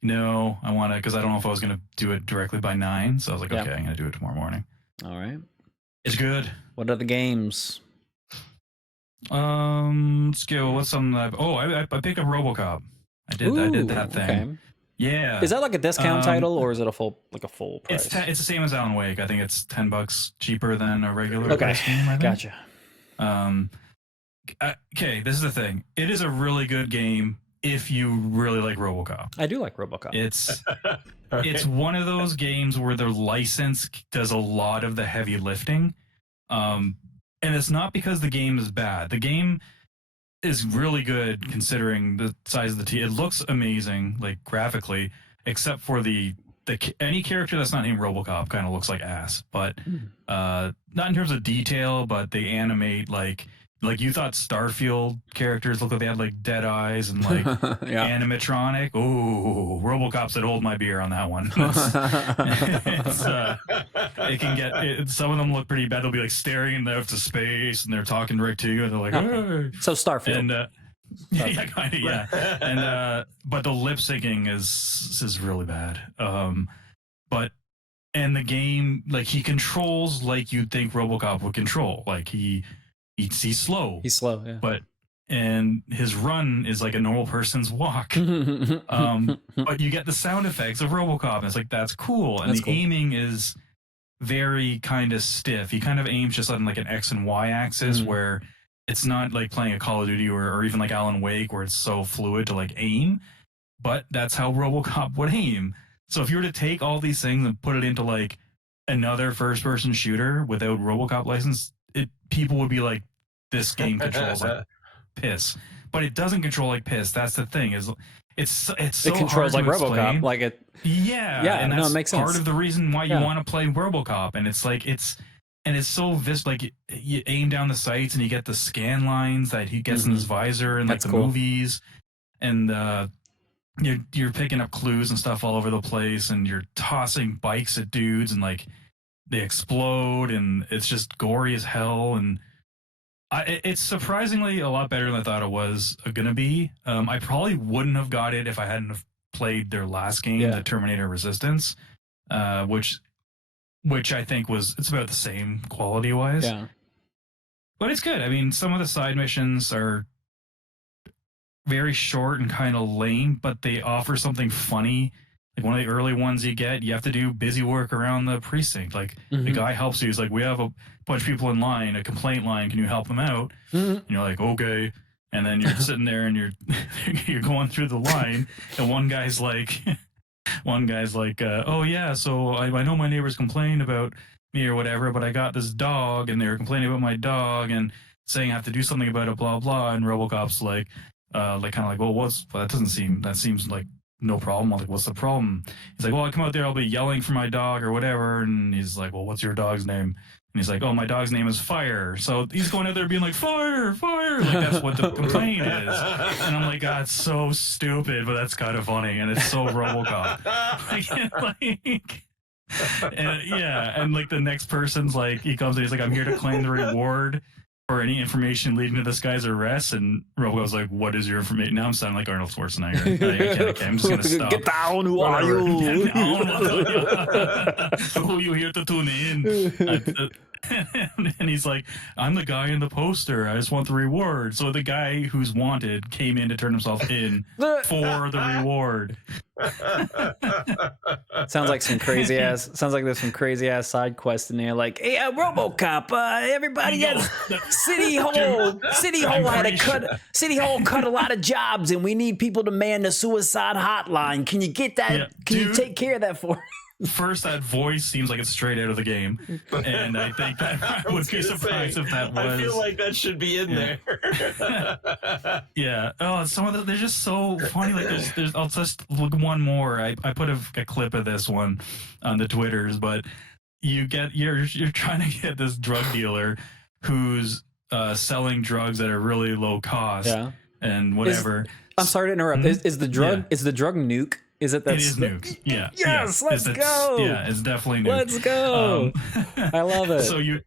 no, I want to, because I don't know if I was going to do it directly by 9. So I was like, okay, I'm going to do it tomorrow morning. All right. It's good. What are the games? Let's go. What's something I picked up Robocop. I did that thing. Okay. Yeah. Is that like a discount title, or is it a full price? It's the same as Alan Wake. I think it's $10 cheaper than a regular price game. I think. Gotcha. Okay, this is the thing. It is a really good game if you really like RoboCop. I do like RoboCop. It's one of those games where the license does a lot of the heavy lifting. And it's not because the game is bad. The game is really good considering the size of the team. It looks amazing, like graphically, except for any character that's not named RoboCop kind of looks like ass. But not in terms of detail, but they animate like you thought Starfield characters looked like they had like dead eyes and like animatronic. Ooh, RoboCop said hold my beer on that one. It can get some of them look pretty bad. They'll be like staring out to space and they're talking right to you and they're like, hey. So Starfield. And yeah, kind of, yeah. And but the lip syncing is really bad. And the game, like, he controls like you'd think RoboCop would control. Like he's slow. He's slow, yeah. And his run is like a normal person's walk. But you get the sound effects of RoboCop, and it's like that's cool. And the aiming is very kind of stiff. He kind of aims just on like an X and Y axis, where it's not like playing a Call of Duty or even like Alan Wake, where it's so fluid to like aim. But that's how RoboCop would aim. So if you were to take all these things and put it into like another first-person shooter without RoboCop license, people would be like, this game controls like piss. But it doesn't control like piss. That's the thing. It's so it controls like RoboCop. Like it. Yeah. And that's it makes sense. part of the reason why you want to play RoboCop. And it's like it's so like you aim down the sights and you get the scan lines that he gets in his visor and like the movies, and you're picking up clues and stuff all over the place, and you're tossing bikes at dudes and like they explode, and it's just gory as hell. And it's surprisingly a lot better than I thought it was gonna be. I probably wouldn't have got it if I hadn't have played their last game, the Terminator Resistance, which I think it's about the same quality wise. Yeah. But it's good. I mean, some of the side missions are very short and kind of lame, but they offer something funny. Like one of the early ones you have to do busy work around the precinct. Like the guy helps you. He's like, we have a bunch of people in line, a complaint line. Can you help them out? And you're like, okay. And then you're sitting there and you're going through the line, and one guy's like, oh yeah, so I know my neighbors complained about me or whatever, but I got this dog and they were complaining about my dog and saying I have to do something about it, blah blah. And RoboCop's like kind of like, well, that seems like no problem. I'm like, what's the problem? He's like, well, I come out there, I'll be yelling for my dog or whatever. And he's like, well, what's your dog's name? And he's like, oh, my dog's name is Fire. So he's going out there being like, fire, fire. Like, that's what the complaint is. And I'm like, God, it's so stupid, but that's kind of funny. And it's so RoboCop. And like the next person's like, he comes and he's like, I'm here to claim the reward for any information leading to this guy's arrest. And RoboCop's like, what is your information? Now I'm sounding like Arnold Schwarzenegger. Okay, I'm just going to stop. Get down, who are you? Who you here to tune in? And he's like, I'm the guy in the poster. I just want the reward. So the guy who's wanted came in to turn himself in for the reward. Sounds like there's some crazy ass side quest in there. Like, hey, RoboCop, everybody at City Hall City Hall cut a lot of jobs, and we need people to man the suicide hotline. Can you get that? Yeah, Can you take care of that for us? First, that voice seems like it's straight out of the game, and I think that I would be surprised if that was. I feel like that should be in there. Yeah. Oh, some of they're just so funny. Like there's. I'll just look one more. I put a clip of this one on the Twitters, but you're trying to get this drug dealer who's selling drugs at a really low cost. Yeah. And whatever. I'm sorry to interrupt. Is the drug Nuke? Is it that? It is Nuke. Yeah. Yes, let's go. Yeah, it's definitely Nuke. Let's go. I love it. So you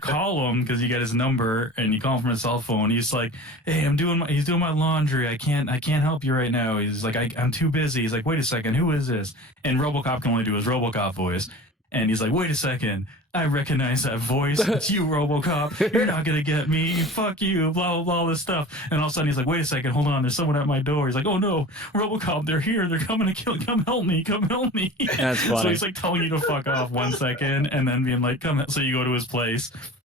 call him because you get his number, and you call him from his cell phone. He's like, "Hey, he's doing my laundry. I can't help you right now." He's like, "I'm too busy." He's like, "Wait a second, who is this?" And RoboCop can only do his RoboCop voice. And he's like, wait a second, I recognize that voice. It's you, Robocop. You're not going to get me. Fuck you, blah, blah, blah, all this stuff. And all of a sudden he's like, wait a second, hold on. There's someone at my door. He's like, oh no, Robocop, they're here. They're coming to kill. Come help me. Come help me. That's funny. So he's like telling you to fuck off 1 second and then being like, come. So you go to his place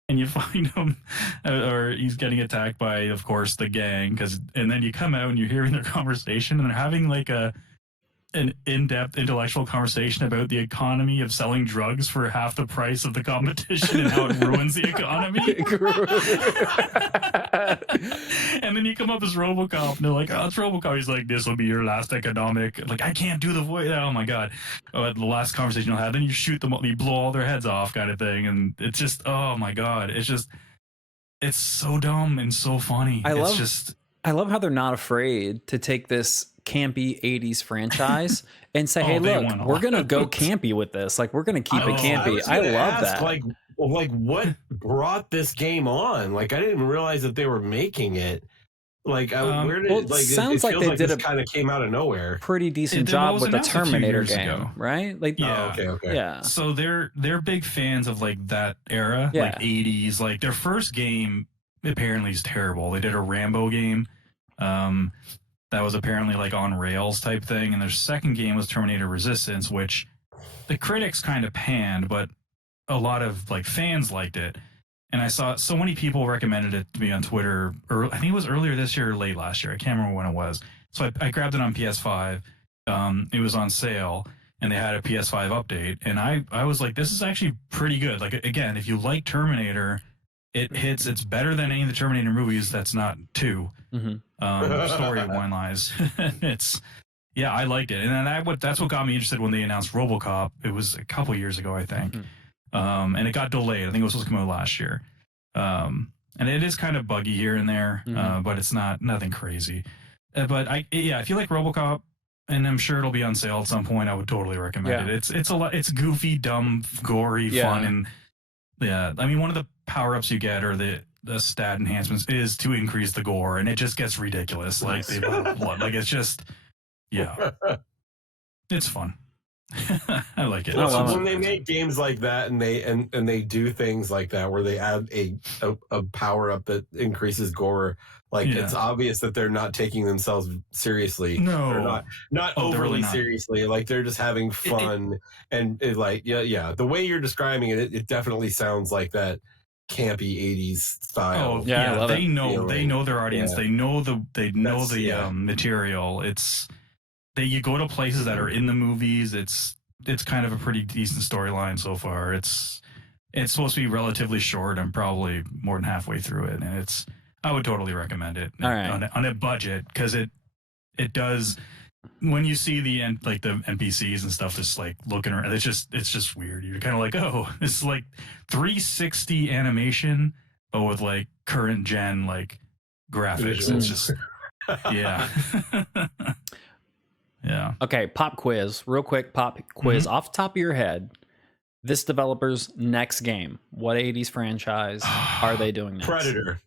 and you find him, or he's getting attacked by, of course, the gang. And then you come out and you're hearing their conversation and they're having like an in-depth intellectual conversation about the economy of selling drugs for half the price of the competition and how it ruins the economy. And then you come up as Robocop and they're like, oh, it's Robocop. He's like, this will be your last economic. Like, I can't do the voice. Oh my God. The last conversation you'll have, then you shoot them, you blow all their heads off kind of thing. And it's just, oh my God. It's so dumb and so funny. I love how they're not afraid to take this campy 80s franchise and say, hey, look, we're gonna go campy with this. Like, we're gonna keep it campy. I love that. Like what brought this game on? Like, I didn't even realize that they were making it. Like, where did well, it sounds like they did this kind of came out of nowhere. Pretty decent job with the Terminator game, right? Like, yeah, okay. Yeah. So they're big fans of like that era, like 80s. Like their first game apparently is terrible. They did a Rambo game. That was apparently like on rails type thing. And their second game was Terminator Resistance, which the critics kind of panned, but a lot of like fans liked it. And I saw so many people recommended it to me on Twitter, or I think it was earlier this year or late last year. I can't remember when it was. So I grabbed it on PS5. It was on sale and they had a PS5 update. And I was like, this is actually pretty good. Like, again, if you like Terminator, it's better than any of the Terminator movies. That's not 2. Story wise. I liked it. And then that's what got me interested when they announced Robocop. It was a couple years ago, I think. And it got delayed. I think it was supposed to come out last year. And it is kind of buggy here and there, but it's nothing crazy. But if you like Robocop, and I'm sure it'll be on sale at some point, I would totally recommend it. It's a lot. It's goofy, dumb, gory, fun, and I mean, one of the power-ups you get or the stat enhancements is to increase the gore, and it just gets ridiculous. Like they blood. Like it's just it's fun. I like it. When they make games like that and they do things like that where they add a power-up that increases gore, like it's obvious that they're not taking themselves seriously. No, they're not overly really seriously. Like they're just having fun and the way you're describing it definitely sounds like that campy 80s style. Oh yeah, they know their audience. They know the material. You go to places that are in the movies. It's kind of a pretty decent storyline so far. It's supposed to be relatively short. I'm probably more than halfway through it, and I would totally recommend it on a budget, because it does. When you see the NPCs and stuff just like looking around, it's just weird. You're kind of like, oh, it's like 360 animation, but with like current gen like graphics. It's just yeah. Yeah. Okay, pop quiz. Real quick pop quiz. Off the top of your head, this developer's next game, what 80s franchise are they doing next? Predator.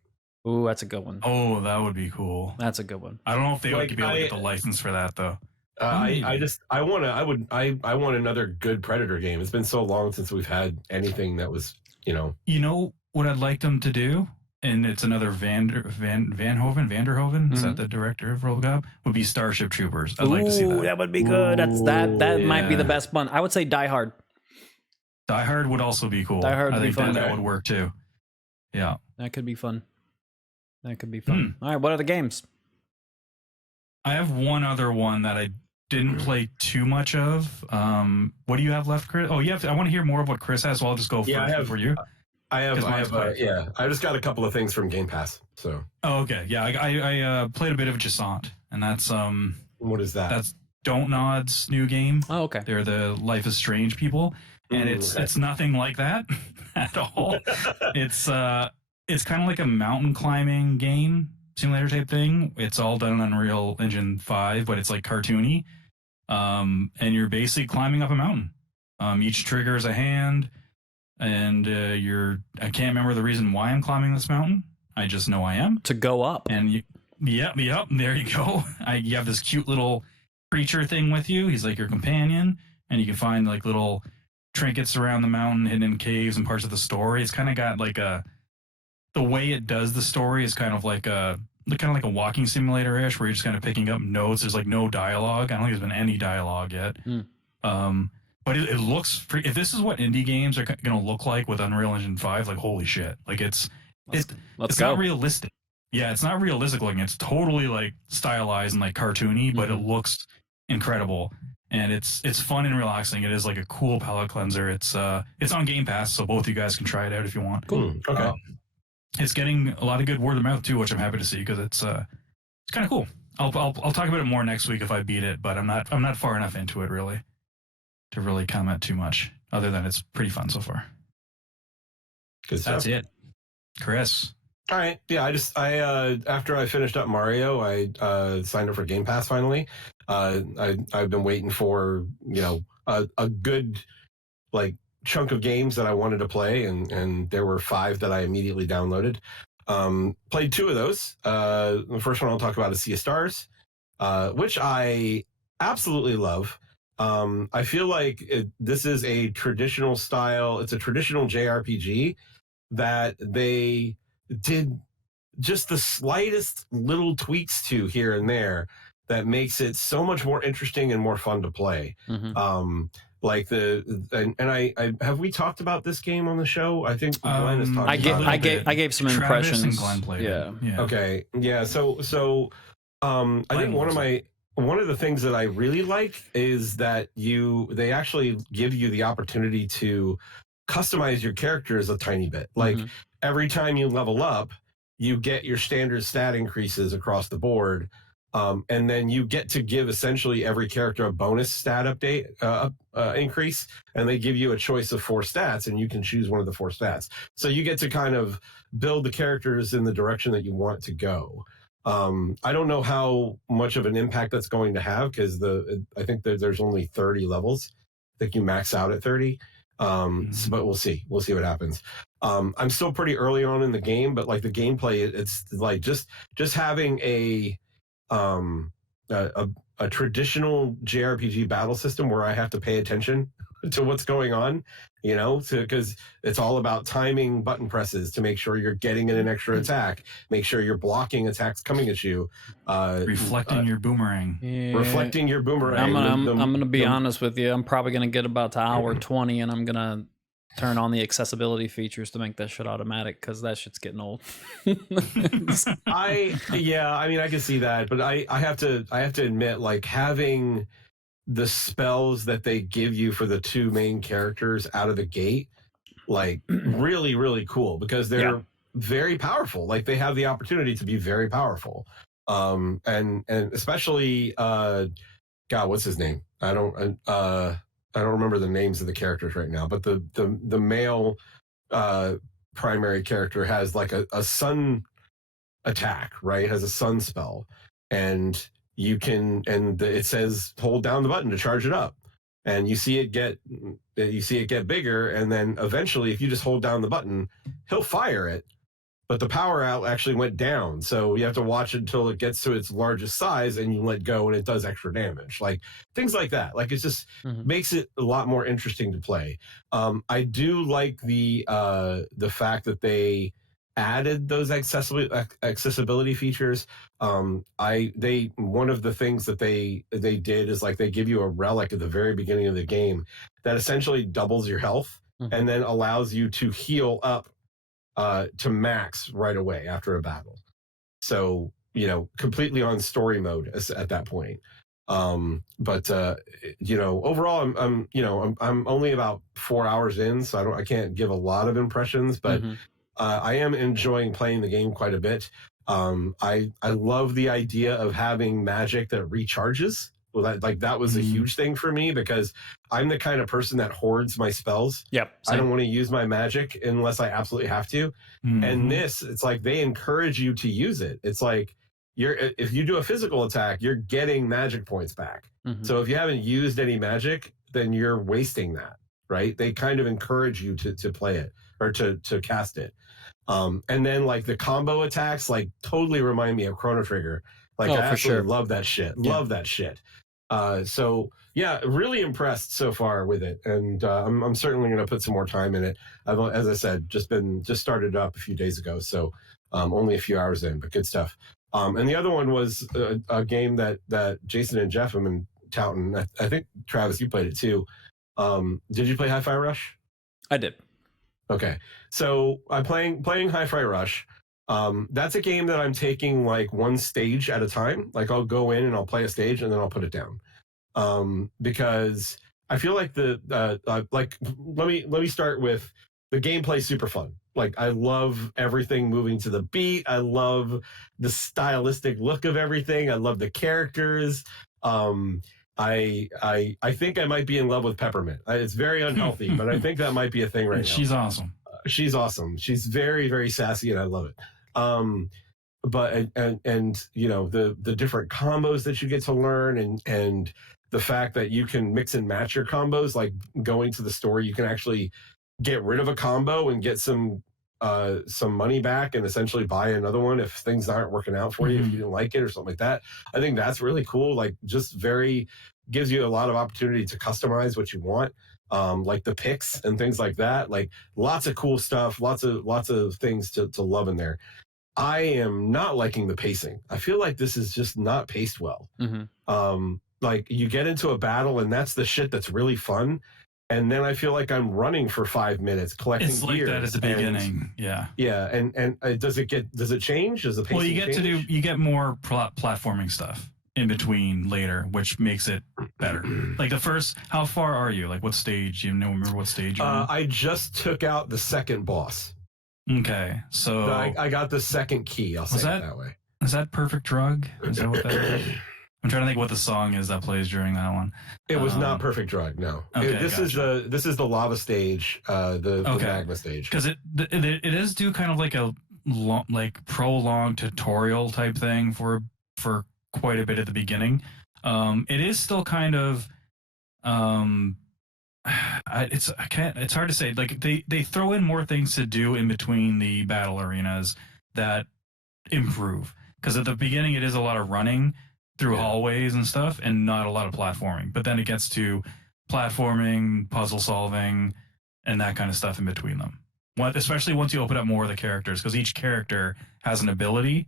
Ooh, that's a good one. Oh, that would be cool. That's a good one. I don't know if they would be able to get the license for that though. I want another good Predator game. It's been so long since we've had anything that was, You know what I'd like them to do? And it's another Vanderhoven. Is that the director of Robocop? Would be Starship Troopers. I'd like to see that. That would be good. That might be the best one. I would say Die Hard. Die Hard would also be cool. Die Hard would be fun. That would work too. Yeah. That could be fun. All right, what other games? I have one other one that I didn't play too much of. What do you have left, Chris? Oh, I want to hear more of what Chris has, so I'll just go for you. I just got a couple of things from Game Pass. So. Oh, okay. Yeah, I played a bit of Jasant, and that's What is that? That's Don't Nod's new game. Oh, okay. They're the Life is Strange people, and it's nothing like that at all. It's kind of like a mountain climbing game simulator type thing. It's all done on Unreal Engine 5, but it's like cartoony. And you're basically climbing up a mountain. Each trigger is a hand. And I can't remember the reason why I'm climbing this mountain. I just know I am. To go up. And there you go. You have this cute little creature thing with you. He's like your companion, and you can find like little trinkets around the mountain, hidden in caves and parts of the story. It's kind of got like the way it does the story is kind of like a walking simulator-ish, where you're just kind of picking up notes. There's like no dialogue. I don't think there's been any dialogue yet. But it looks if this is what indie games are going to look like with Unreal Engine 5, like holy shit. Like it's not realistic. Yeah, it's not realistic looking. It's totally like stylized and like cartoony, but it looks incredible. And it's fun and relaxing. It is like a cool palate cleanser. It's on Game Pass, so both you guys can try it out if you want. Cool. Okay. It's getting a lot of good word of mouth too, which I'm happy to see, because it's kind of cool. I'll talk about it more next week if I beat it, but I'm not far enough into it really to really comment too much, other than it's pretty fun so far. Good stuff. That's it. Chris. All right. Yeah, I after I finished up Mario, I signed up for Game Pass finally. I've been waiting for, a good like chunk of games that I wanted to play, and there were 5 that I immediately downloaded. Played 2 of those. The first one I'll talk about is Sea of Stars, which I absolutely love. I feel like this is a traditional style. It's a traditional JRPG that they did just the slightest little tweaks to here and there that makes it so much more interesting and more fun to play. Like I have we talked about this game on the show? I think Glenn has talked about it. I gave some Travis impressions. And Glenn played yeah. Okay. Yeah. So I think one of the things that I really like is that they actually give you the opportunity to customize your characters a tiny bit. Like every time you level up, you get your standard stat increases across the board. And then you get to give essentially every character a bonus stat update increase, and they give you a choice of 4 stats, and you can choose one of the 4 stats. So you get to kind of build the characters in the direction that you want to go. I don't know how much of an impact that's going to have, because I think there's only 30 levels. I think you max out at 30. But we'll see. We'll see what happens. I'm still pretty early on in the game, but like the gameplay, it's like just having a traditional JRPG battle system where I have to pay attention to what's going on, because it's all about timing button presses to make sure you're getting in an extra attack, make sure you're blocking attacks coming at you, reflecting your boomerang. Yeah. Reflecting your boomerang. I'm gonna be honest with you. I'm probably gonna get about to hour 20, and I'm gonna turn on the accessibility features to make that shit automatic, because that shit's getting old. I can see that, but I have to admit, like, having the spells that they give you for the 2 main characters out of the gate, like really, really cool, because they're very powerful. Like they have the opportunity to be very powerful. And especially God, what's his name? I don't remember the names of the characters right now, but the male primary character has like a sun attack, right? Has a sun spell, and it says hold down the button to charge it up, and you see it get bigger, and then eventually, if you just hold down the button, he'll fire it. But the power out actually went down, so you have to watch until it gets to its largest size, and you let go, and it does extra damage. Like things like that. Like it just makes it a lot more interesting to play. I do like the fact that they added those accessibility features. One of the things that they did is like they give you a relic at the very beginning of the game that essentially doubles your health and then allows you to heal up to max right away after a battle. So, completely on story mode at that point. But overall, I'm only about 4 hours in, so I can't give a lot of impressions, but I am enjoying playing the game quite a bit. I love the idea of having magic that recharges. Well, that was a huge thing for me, because I'm the kind of person that hoards my spells. Yep. I don't want to use my magic unless I absolutely have to. And it's like they encourage you to use it. It's like if you do a physical attack, you're getting magic points back. So if you haven't used any magic, then you're wasting that, right? They kind of encourage you to play it or to cast it. And then like the combo attacks, like totally remind me of Chrono Trigger. Like I absolutely love that shit. Love that shit. So yeah, really impressed so far with it, and I'm certainly going to put some more time in it. As I said, just started up a few days ago, so only a few hours in, but good stuff. And the other one was a game that Jason and Geoff have been touting. I think Travis, you played it too. Did you play Hi-Fi Rush? I did. Okay, so I'm playing Hi-Fi Rush. That's a game that I'm taking like one stage at a time. Like I'll go in and I'll play a stage and then I'll put it down. Because I feel like let me start with the gameplay super fun. Like I love everything moving to the beat. I love the stylistic look of everything. I love the characters. I think I might be in love with Peppermint. It's very unhealthy, but I think that might be a thing right now. She's awesome. She's awesome. She's very, very sassy, and I love it. But you know the different combos that you get to learn, and the fact that you can mix and match your combos, like going to the store, you can actually get rid of a combo and get some money back and essentially buy another one if things aren't working out for you, if you didn't like it or something like that. I think that's really cool. Like just gives you a lot of opportunity to customize what you want. Like the picks and things like that. Like lots of cool stuff, lots of things to love in there. I am not liking the pacing. I feel like this is just not paced well. Like you get into a battle and that's the shit that's really fun. And then I feel like I'm running for 5 minutes collecting gears. It's like that at the beginning. Yeah. Yeah. And does it change? Does the pacing Well, you get more platforming stuff in between later, which makes it better. Like the first, how far are you? Like what stage? You remember what stage you're in? I just took out the second boss. Okay. So I got the second key. I'll say it that way. Is that Perfect Drug? Is that what that is? I'm trying to think what the song is that plays during that one. It was not Perfect Drug, no. Okay, this is the lava stage, the magma stage. Because it is do kind of like a prolonged tutorial type thing for quite a bit at the beginning. It is still kind of it's hard to say. Like they throw in more things to do in between the battle arenas that improve. Because at the beginning it is a lot of running through hallways and stuff, and not a lot of platforming. But then it gets to platforming, puzzle solving, and that kind of stuff in between them. Especially once you open up more of the characters, because each character has an ability.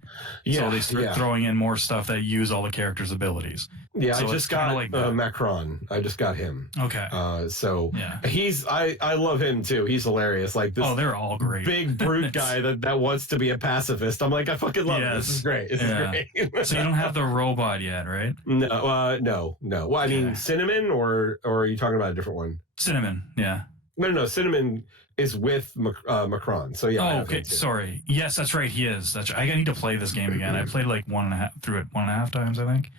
So they start throwing in more stuff that use all the characters' abilities. Yeah, so I just got like Macron. I just got him. Okay. So I love him too. He's hilarious. Like this. Oh, they're all great. Big brute guy that wants to be a pacifist. I'm like, I fucking love it. This is great. This is great. So you don't have the robot yet, right? No. Well, I mean, Cinnamon, or are you talking about a different one? Cinnamon. Yeah. No. Cinnamon is with Macron. So yeah. Oh, okay. Sorry. Yes, that's right. He is. I need to play this game again. I played like 1.5 times, I think.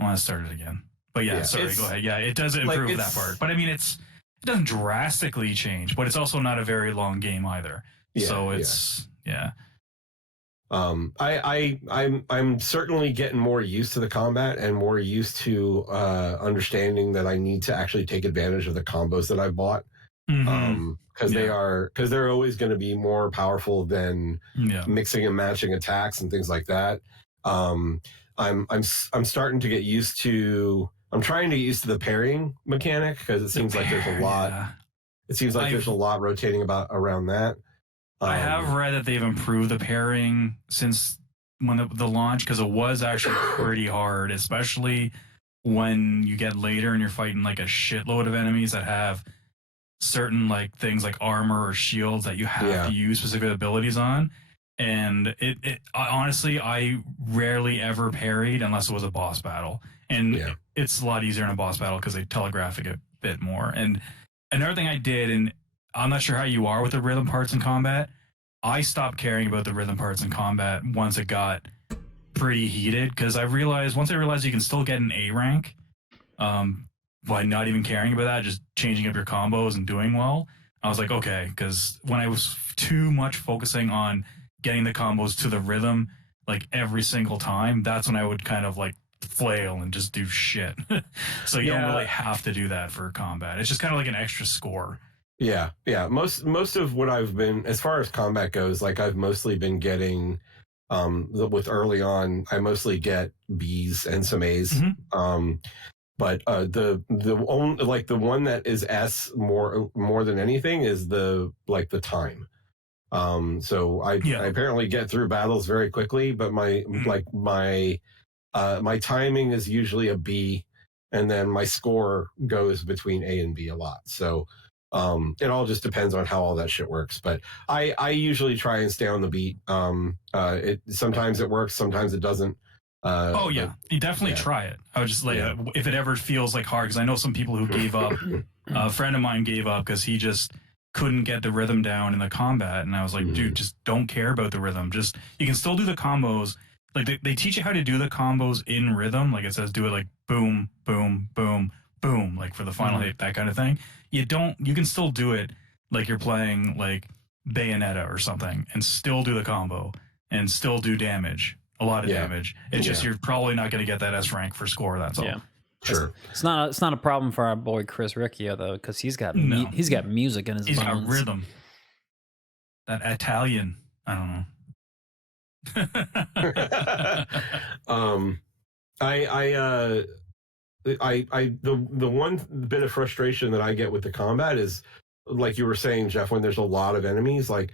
I want to start it again. But sorry, go ahead. Yeah, it does improve that part. But I mean, it doesn't drastically change, but it's also not a very long game either. So it's I'm certainly getting more used to the combat and more used to understanding that I need to actually take advantage of the combos that I bought. Because they're always going to be more powerful than mixing and matching attacks and things like that. I'm starting to get used to. I'm trying to get used to the parrying mechanic, because it seems like there's a lot. Yeah. It seems like there's a lot rotating around that. I have read that they've improved the parrying since when the launch, because it was actually pretty hard, especially when you get later and you're fighting like a shitload of enemies that have certain like things like armor or shields that you have to use specific abilities on. And it honestly, I rarely ever parried unless it was a boss battle. And it's a lot easier in a boss battle because they telegraph it a bit more. And another thing I did, and I'm not sure how you are with the rhythm parts in combat, I stopped caring about the rhythm parts in combat once it got pretty heated, because once I realized you can still get an A rank by not even caring about that, just changing up your combos and doing well. I was like, okay, because when I was too much focusing on getting the combos to the rhythm like every single time, that's when I would kind of like flail and just do shit. So you don't really have to do that for combat. It's just kind of like an extra score. Yeah. Most of what I've been, as far as combat goes, like I've mostly been getting with early on, I mostly get Bs and some As. But the only, like the one that is S more than anything is the time. So I apparently get through battles very quickly, but my timing is usually a B, and then my score goes between A and B a lot. So it all just depends on how all that shit works. But I usually try and stay on the beat. Sometimes it works, sometimes it doesn't. You definitely try it. I would just if it ever feels like hard, because I know some people who gave up. A friend of mine gave up because he just couldn't get the rhythm down in the combat, and I was like, dude, just don't care about the rhythm. Just, you can still do the combos. Like they teach you how to do the combos in rhythm. Like it says, do it like boom, boom, boom, boom, like for the final hit, that kind of thing. You can still do it like you're playing like Bayonetta or something, and still do the combo and still do damage. A lot of damage. It's just you're probably not going to get that S rank for score. That's all. Yeah. Sure. It's not a problem for our boy Chris Riccio though, because he's got music in his bones. He's got rhythm. That Italian. I don't know. The one bit of frustration that I get with the combat is, like you were saying, Geoff, when there's a lot of enemies, like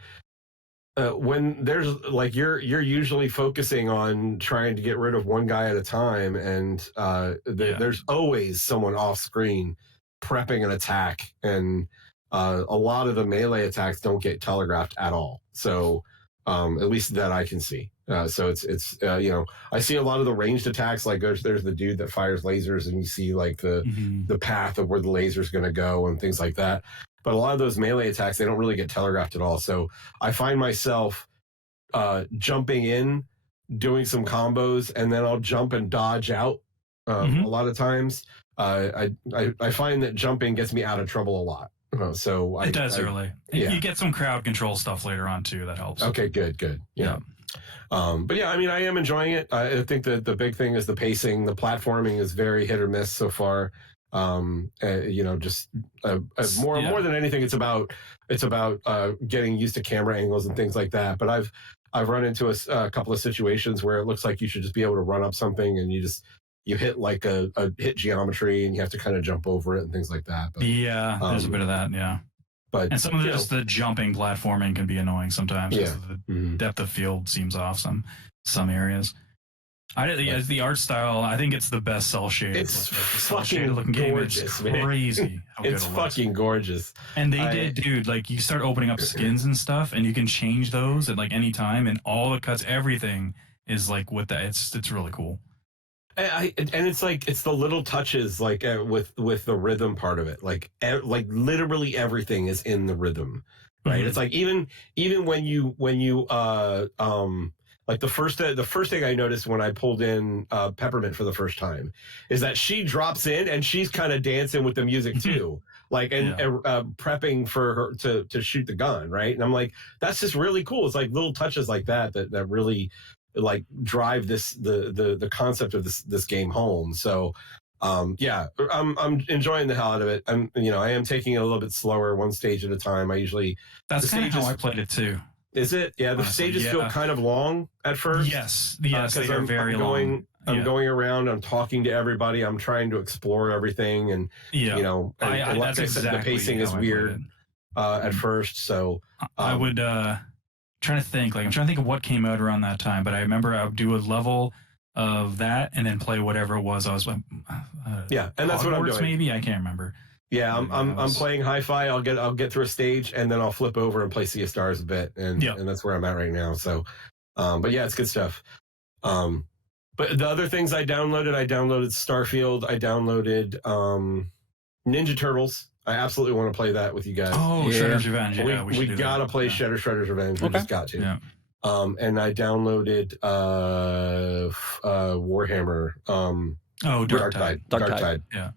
when there's like you're usually focusing on trying to get rid of one guy at a time, and there's always someone off screen prepping an attack, and a lot of the melee attacks don't get telegraphed at all. So at least that I can see. So it's I see a lot of the ranged attacks, like there's the dude that fires lasers, and you see like the path of where the laser's going to go and things like that. But a lot of those melee attacks, they don't really get telegraphed at all. So I find myself jumping in, doing some combos, and then I'll jump and dodge out a lot of times. I find that jumping gets me out of trouble a lot. So it does early. You get some crowd control stuff later on too. That helps. Okay, good. Yeah. But yeah, I mean, I am enjoying it. I think that the big thing is the pacing. The platforming is very hit or miss so far. Just more than anything, it's about getting used to camera angles and things like that. But I've run into a couple of situations where it looks like you should just be able to run up something, and you hit like a hit geometry, and you have to kind of jump over it and things like that. But, there's a bit of that. Yeah. And some of the jumping platforming can be annoying sometimes. Yeah. The depth of field seems off some areas. The art style, I think it's the best cell shaded. It's fucking looking gorgeous, game. It's crazy. It's fucking gorgeous. And dude, like you start opening up skins and stuff, and you can change those at like any time, and all the cuts, everything is like with that. It's really cool. And it's like it's the little touches, like with the rhythm part of it, like literally everything is in the rhythm, right? It's like even when you like the first thing I noticed when I pulled in Peppermint for the first time is that she drops in and she's kind of dancing with the music too, like prepping for her to shoot the gun, right? And I'm like, that's just really cool. It's like little touches like that really like drive the concept of this game home. So I'm enjoying the hell out of it. I am taking it a little bit slower, one stage at a time. That's kind of how I played it too. Is it? Yeah, the stages feel kind of long at first. Yes, they are very long. I'm going around. I'm talking to everybody. I'm trying to explore everything, and like I said, the pacing is weird at first. So I would trying to think. Like I'm trying to think of what came out around that time. But I remember I would do a level of that and then play whatever it was. I was and that's what I'm doing. Maybe I can't remember. Yeah, I'm playing hi-fi. I'll get through a stage, and then I'll flip over and play Sea of Stars a bit, and that's where I'm at right now. So, but yeah, it's good stuff. But the other things I downloaded Starfield. I downloaded Ninja Turtles. I absolutely want to play that with you guys. Oh, yeah. Shredder's Revenge. Yeah, we gotta play Shredder's Revenge. We just got to. Yeah. And I downloaded Warhammer. Dark Tide. Yeah.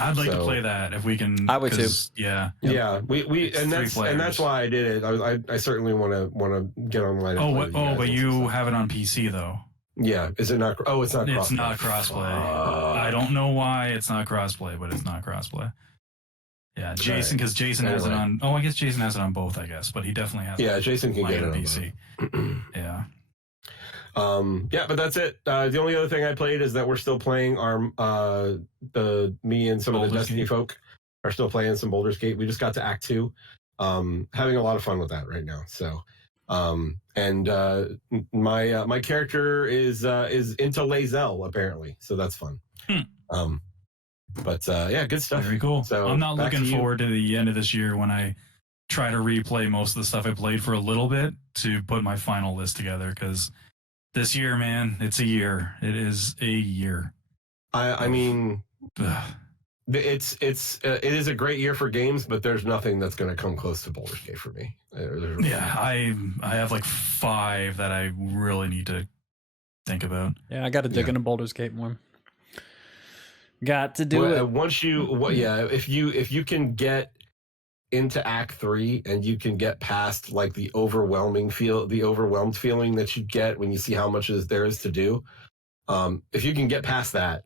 I'd like to play that if we can. I would too. Yeah. That's why I did it. I certainly want to get online. But you have it on PC though. Yeah. Is it not? Oh, it's not. Crossplay. It's not crossplay. I don't know why it's not crossplay, but it's not crossplay. Yeah, Jason, because Jason has it on. Oh, I guess Jason has it on both. I guess, but he definitely has. Yeah, Jason can get it on PC. Yeah. Yeah, but that's it. The only other thing I played is that we're still playing me and some of the Destiny folk are still playing some Baldur's Gate. We just got to Act 2. Having a lot of fun with that right now. So, my character is into Lae'zel apparently, so that's fun. Yeah, good stuff. Very cool. So I'm not looking forward to the end of this year when I try to replay most of the stuff I played for a little bit to put my final list together, because this year, man, it's a year. It is a year. I mean, it is a great year for games, but there's nothing that's going to come close to Baldur's Gate for me. Yeah, I have like 5 that I really need to think about. Yeah, I got to dig into Baldur's Gate more. Got to do it. Once if you can get into Act 3 and you can get past like the overwhelmed feeling that you get when you see how much there is to do. If you can get past that,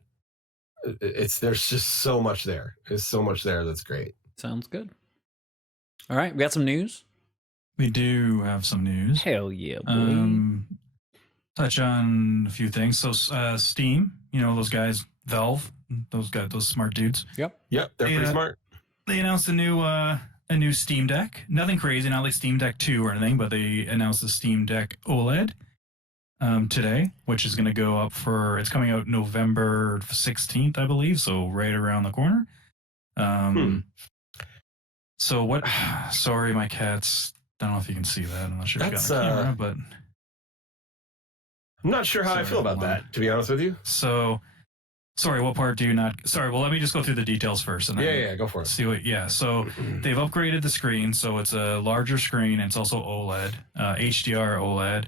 there's just so much there. There's so much there that's great. Sounds good. All right, we got some news. We do have some news. Hell yeah, boy. Touch on a few things. So Steam, those guys, Valve, those smart dudes. Yep, they're pretty smart. They announced a new Steam Deck. Nothing crazy, not like Steam Deck 2 or anything, but they announced the Steam Deck OLED today, which is going to go up it's coming out November 16th, I believe, so right around the corner. So what? Sorry, my cats. I don't know if you can see that. I'm not sure if you got my camera, but I'm not sure how I feel about that, to be honest with you. So, sorry, what part do you not? Sorry, well, let me just go through the details first. And go for it. So they've upgraded the screen, so it's a larger screen, and it's also OLED, HDR OLED,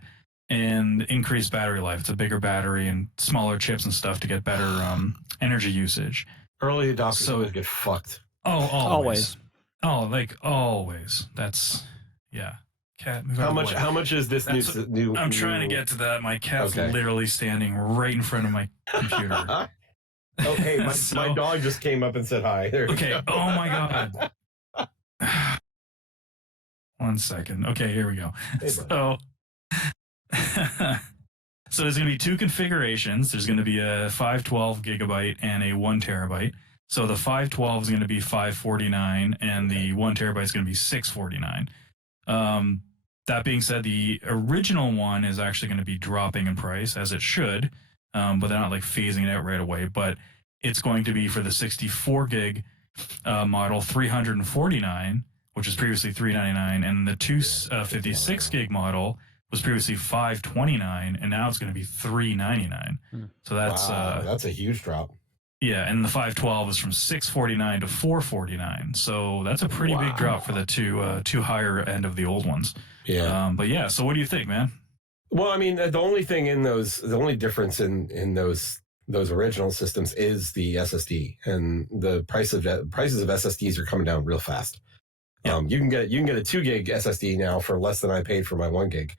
and increased battery life. It's a bigger battery and smaller chips and stuff to get better energy usage. Early adopters always get fucked. Oh, always. Oh, like always. That's Cat. How much is this new? I'm trying to get to that. My cat's literally standing right in front of my computer. Oh, hey, my dog just came up and said hi. Okay. Oh my god. 1 second. Okay, here we go. Hey, so there's going to be 2 configurations. There's going to be a 512 gigabyte and a 1 terabyte. So the 512 is going to be $549, and the 1 terabyte is going to be $649. That being said, the original one is actually going to be dropping in price, as it should, but they're not like phasing it out right away. But it's going to be for the 64 gig model, $349, which was previously $399, and the 256 gig model was previously $529, and now it's going to be $399. So that's a huge drop. Yeah, and the 512 is from $649 to $449. So that's a pretty big drop for the two higher end of the old ones. Yeah. But yeah, so what do you think, man? Well, I mean, the only difference in those original systems is the SSD, and the prices of SSDs are coming down real fast. Yeah. You can get a 2 gig SSD now for less than I paid for my 1 gig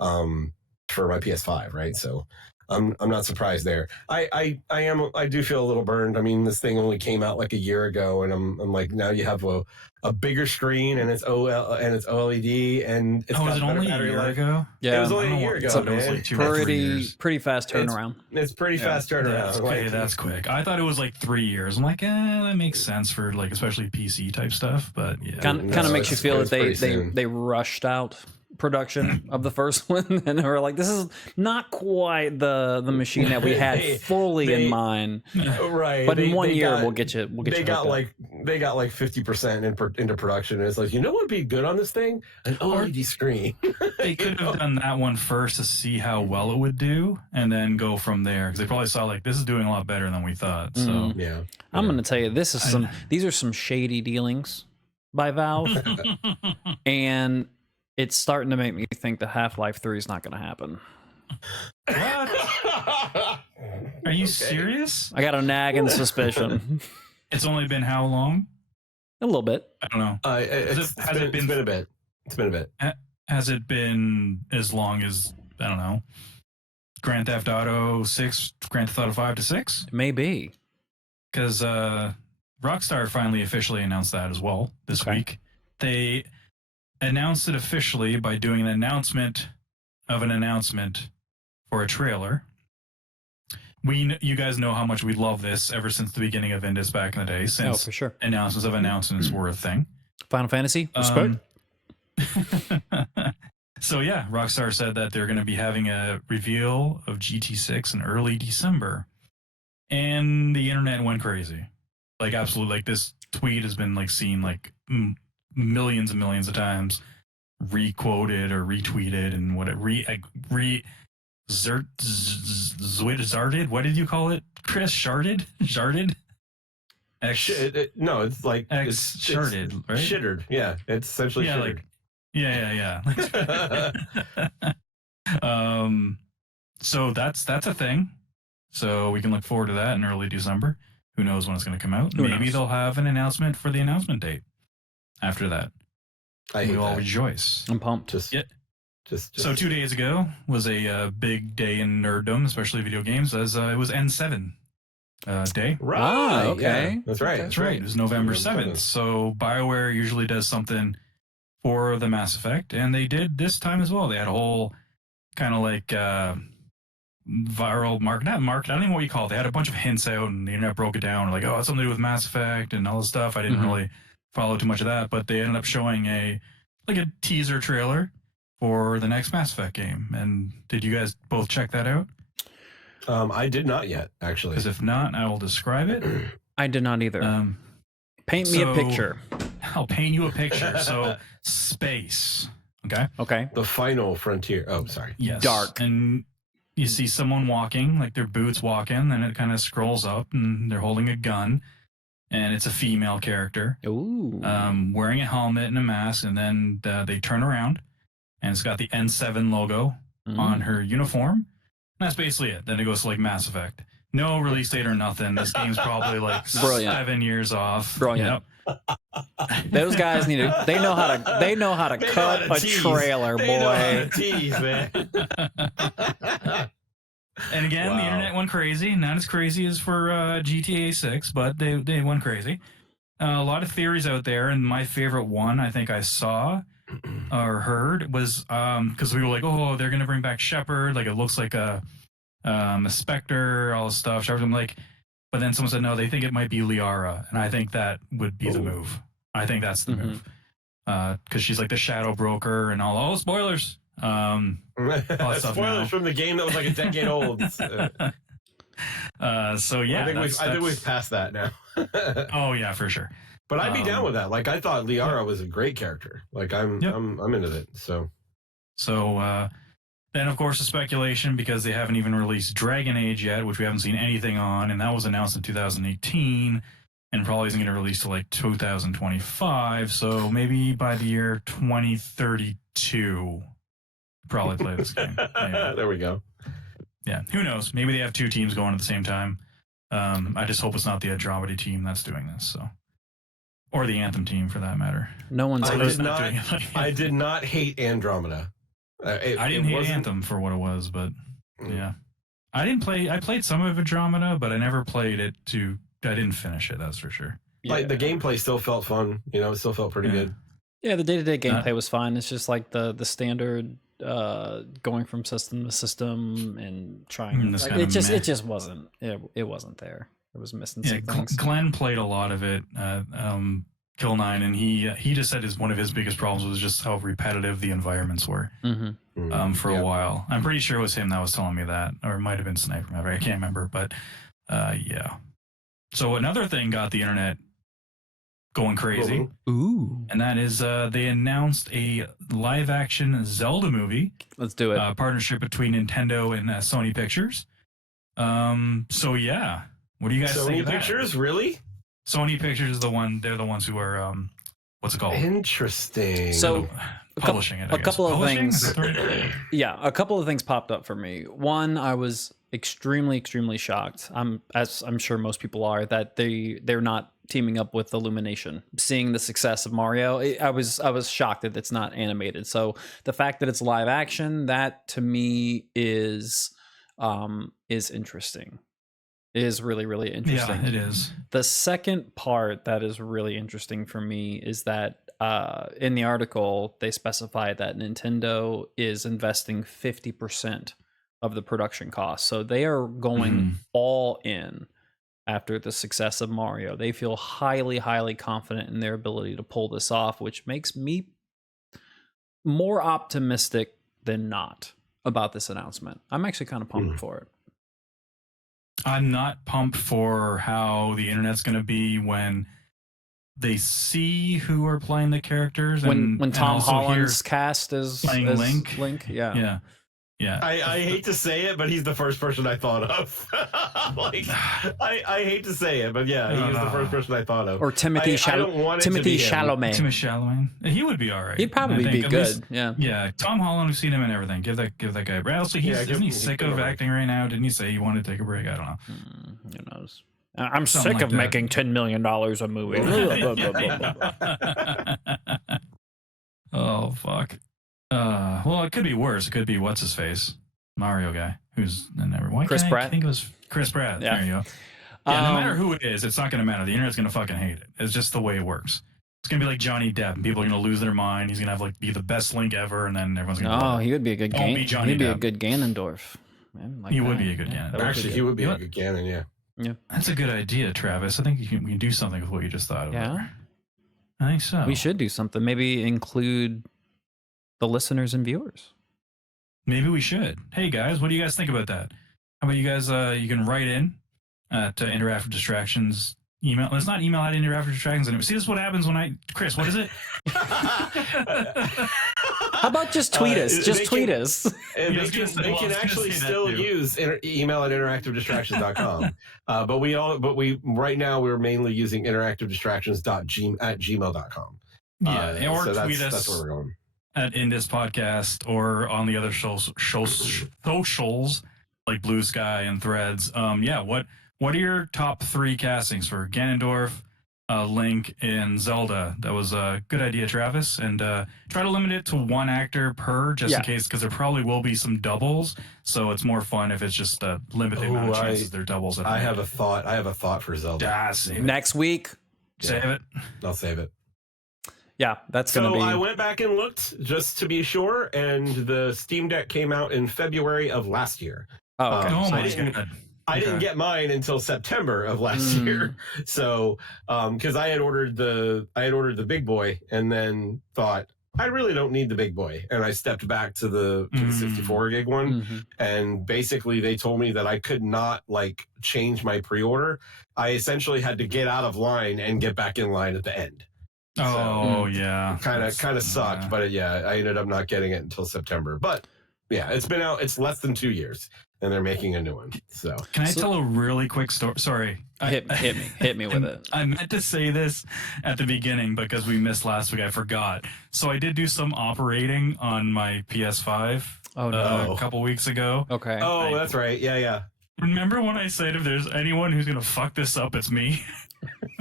for my PS5, right? So I'm not surprised there. I do feel a little burned. I mean, this thing only came out like a year ago, and I'm like, now you have a bigger screen, and it's OLED, and it's was it only a year ago? Yeah, it was only a year ago. It was like 2 or 3 years. Pretty fast turnaround. It's pretty fast turnaround. That's quick. I thought it was like 3 years. I'm like, that makes sense for like especially PC type stuff. But yeah, kind of makes you feel that they rushed out production of the first one, and they were like, this is not quite the machine that we had fully in mind, right? But in 1 year we'll get you. They got like 50% into production, and it's like, what would be good on this thing? An OLED screen. They could have done that one first to see how well it would do, and then go from there, because they probably saw like, this is doing a lot better than we thought. So I'm gonna tell you, these are some shady dealings by Valve, and it's starting to make me think that Half-Life 3 is not going to happen. What? Are you serious? I got a nagging suspicion. It's only been how long? A little bit. I don't know. It's been a bit. It's been a bit. Has it been as long as, I don't know, Grand Theft Auto 6, Grand Theft Auto 5 to 6? Maybe. Because Rockstar finally officially announced that as well this week. They announced it officially by doing an announcement of an announcement for a trailer. You guys know how much we love this ever since the beginning of Indus back in the day, since for sure. announcements of announcements were a thing. Final Fantasy, respect. So yeah, Rockstar said that they're going to be having a reveal of GT6 in early December, and the internet went crazy. Like absolutely, like this tweet has been like seen like millions and millions of times, re-quoted or retweeted, and what it Zarded? What did you call it, Chris? Sharded? No, it's like X sharded, right? Shittered. Yeah, it's essentially shittered. So that's a thing. So we can look forward to that in early December. Who knows when it's going to come out? Maybe they'll have an announcement for the announcement date after that. We'll all rejoice. I'm pumped. So 2 days ago was a big day in nerddom, especially video games, as it was N7 day. Right. Okay. Yeah, that's right. That's right. It was November 7th. So BioWare usually does something for the Mass Effect, and they did this time as well. They had a whole kind of like viral market, not market, I don't even know what you call it. They had a bunch of hints out, and the internet broke it down. Like, oh, it's something to do with Mass Effect and all this stuff. I didn't really follow too much of that, but they ended up showing a teaser trailer for the next Mass Effect game. And did you guys both check that out? I did not yet, actually. Because if not, I will describe it. I did not either. Paint me a picture. I'll paint you a picture. So, space. Okay. The final frontier. Oh, sorry. Yes. Dark. And you see someone walking, like their boots walking, and it kind of scrolls up, and they're holding a gun, and it's a female character. Ooh. Wearing a helmet and a mask, and then they turn around, and it's got the N7 logo on her uniform. And that's basically it. Then it goes to like Mass Effect. No release date or nothing. This game's probably like 7 years off. Brilliant. Yep. Those guys need to. They know how to cut a trailer, boy. They know how to tease, man. And again, the internet went crazy. Not as crazy as for GTA 6, but they went crazy. A lot of theories out there, and my favorite one I think I saw or heard was because we were like, oh, they're gonna bring back Shepard. Like it looks like a Spectre, all this stuff. Shepard, I'm like, but then someone said no, they think it might be Liara, and I think that would be the move. I think that's the move because she's like the shadow broker and all. Oh, spoilers! Spoilers from the game that was like a decade old. So yeah, I think we've passed that now. Oh yeah, for sure. But I'd be down with that. Like I thought Liara was a great character. Like I'm into it. So then of course the speculation, because they haven't even released Dragon Age yet, which we haven't seen anything on, and that was announced in 2018 and probably isn't going to release till like 2025. So maybe by the year 2032, probably play this game. There we go. Yeah, who knows? Maybe they have two teams going at the same time. I just hope it's not the Andromeda team that's doing this. So. Or the Anthem team, for that matter. No one's. I did not hate Andromeda. I didn't hate Anthem for what it was, but yeah, I played some of Andromeda, but I never played it I didn't finish it. That's for sure. Like the gameplay still felt fun. You know, it still felt pretty good. Yeah, the day-to-day gameplay was fine. It's just like the standard going from system to system and trying. Like, it just wasn't. It wasn't there. It was missing some things. Glenn played a lot of it, Kill 9, and he just said one of his biggest problems was just how repetitive the environments were for a while. I'm pretty sure it was him that was telling me that, or it might have been Sniper. I can't remember, but yeah. So another thing got the internet going crazy. Ooh. And that is they announced a live-action Zelda movie. Let's do it. Partnership between Nintendo and Sony Pictures. So yeah. What do you guys think of that? Sony Pictures, really? Sony Pictures is the one. They're the ones who are what's it called? Interesting. So publishing it. A couple of things. Right? Yeah, a couple of things popped up for me. One, I was extremely shocked. As I'm sure most people are, that they're not teaming up with Illumination. Seeing the success of Mario, I was shocked that it's not animated. So the fact that it's live action, that to me is interesting. Is really interesting. Yeah, it is. The second part that is really interesting for me is that in the article they specify that Nintendo is investing 50% of the production cost. So they are going all in after the success of Mario. They feel highly, highly confident in their ability to pull this off, which makes me more optimistic than not about this announcement. I'm actually kind of pumped for it. I'm not pumped for how the internet's going to be when they see who are playing the characters. When Tom Holland's cast is playing Link. Yeah. I hate to say it, but he's the first person I thought of. Like, I hate to say it, but yeah, he was the first person I thought of. Or Timothy Chalamet. Timothy Chalamet. He would be all right. He'd probably be good. Least, yeah. Tom Holland, we've seen him and everything. Give that guy. Also, isn't he sick of acting right now? Didn't he say he wanted to take a break? I don't know. Who knows? I'm sick of making $10 million a movie. Oh fuck. Well, it could be worse. It could be what's his face, Mario guy, who's never. Chris Pratt. I think it was Chris Pratt. Yeah. There you go. Yeah, no matter who it is, it's not going to matter. The internet's going to fucking hate it. It's just the way it works. It's going to be like Johnny Depp, and people are going to lose their mind. He's going to be the best Link ever, and then everyone's going to. Oh, he would be a good He'd be a good Ganondorf. Man, he would be a good Ganon. Actually, he would be a good Ganon. Yeah. That's a good idea, Travis. I think we can do something with what you just thought of. Yeah. I think so. We should do something. Maybe include the listeners and viewers. Maybe we should. Hey guys, what do you guys think about that? How about you guys? You can write in to Interactive Distractions email. Let's not email at Interactive Distractions anymore. See, this is what happens when Chris, what is it? How about just tweet us? Just tweet us. They can actually still use email at interactivedistractions.com. But we right now we're mainly using interactivedistractions.gmail.com. Yeah, or so tweet us. That's where we're going. At In This Podcast or on the other socials like Blue Sky and Threads. What are your top 3 castings for Ganondorf, Link, and Zelda? That was a good idea, Travis. And try to limit it to 1 actor per, just in case, because there probably will be some doubles. So it's more fun if it's just a limited amount of chances they're doubles. I have a thought for Zelda. Next week. Save it. I'll save it. Yeah, that's going to be... So I went back and looked just to be sure, and the Steam Deck came out in February of last year. Oh, okay. I didn't get mine until September of last year. So, because I had ordered the big boy and then thought, I really don't need the big boy. And I stepped back to the 64 gig one. And basically they told me that I could not change my pre-order. I essentially had to get out of line and get back in line at the end. Yeah. Kind of sucked, but I ended up not getting it until September. But yeah, it's been out. It's less than 2 years, and they're making a new one. So can I tell a really quick story? Sorry, hit me with it. I meant to say this at the beginning because we missed last week. I forgot. So I did do some operating on my PS5. A couple weeks ago. Okay. Oh, that's right. Yeah. Remember when I said if there's anyone who's gonna fuck this up, it's me.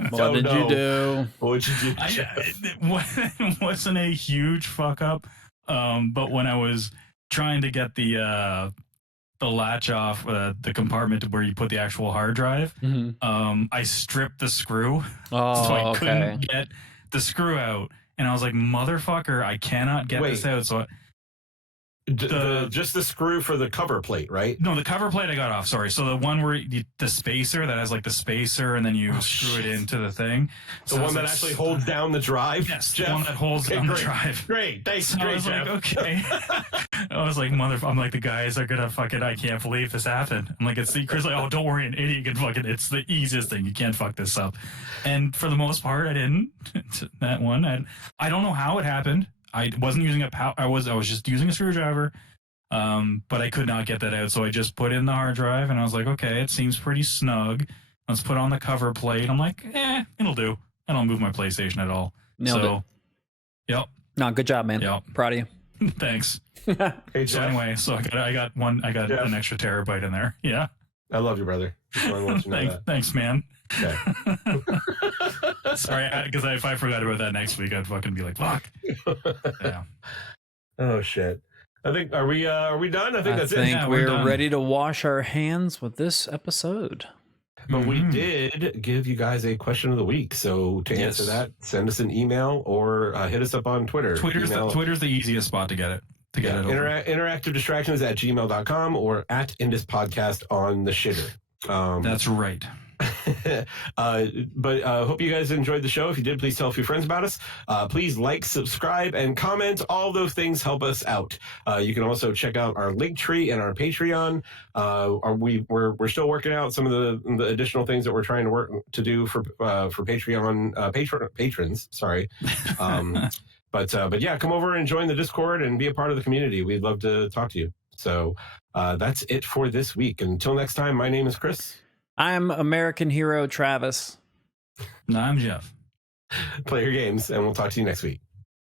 What did you do? What did you do? It wasn't a huge fuck up, but when I was trying to get the latch off the compartment where you put the actual hard drive, I stripped the screw, so I couldn't get the screw out, and I was like, "Motherfucker, I cannot get this out." So. Just the screw for the cover plate, right? No, the cover plate I got off. Sorry. So the one where the spacer that has the spacer, and then you screw it into the thing. The one that actually holds down the drive. Yes, Jeff? the one that holds down the drive. Great, thanks. So I was Jeff. okay. I was like, I'm like, the guys are gonna fucking. I can't believe this happened. I'm like, it's Chris. Like, oh, don't worry, an idiot can fucking. It's the easiest thing. You can't fuck this up. And for the most part, I didn't. That one, I don't know how it happened. I wasn't using I was just using a screwdriver, but I could not get that out. So I just put in the hard drive, and I was like, okay, it seems pretty snug. Let's put on the cover plate. I'm like, it'll do. I don't move my PlayStation at all. Nailed it. Yep. No, good job, man. Yep. Proud of you. Thanks. Hey, so anyway, I got an extra terabyte in there. Yeah. I love you, brother. Just wanted to let you know that. Thanks, man. Okay. Sorry, because if I forgot about that next week, I'd fucking be like, fuck. Yeah. Oh shit. I think are we done? I think that's it. I think Yeah, we're ready to wash our hands with this episode. But we did give you guys a question of the week. So to answer that, send us an email or hit us up on Twitter. Twitter's the easiest spot to get it. to get it over. interactivedistractions@gmail.com or @IndusPodcast on the shitter. That's right. But hope you guys enjoyed the show. If you did, please tell a few friends about us. Please like, subscribe, and comment. All those things help us out. You can also check out our Linktree and our Patreon. We're still working out some of the additional things that we're trying to do for Patreon patrons. Sorry. But yeah, come over and join the Discord and be a part of the community. We'd love to talk to you. So that's it for this week. Until next time, my name is Chris. I'm American hero Travis. No, I'm Geoff. Play your games, and we'll talk to you next week.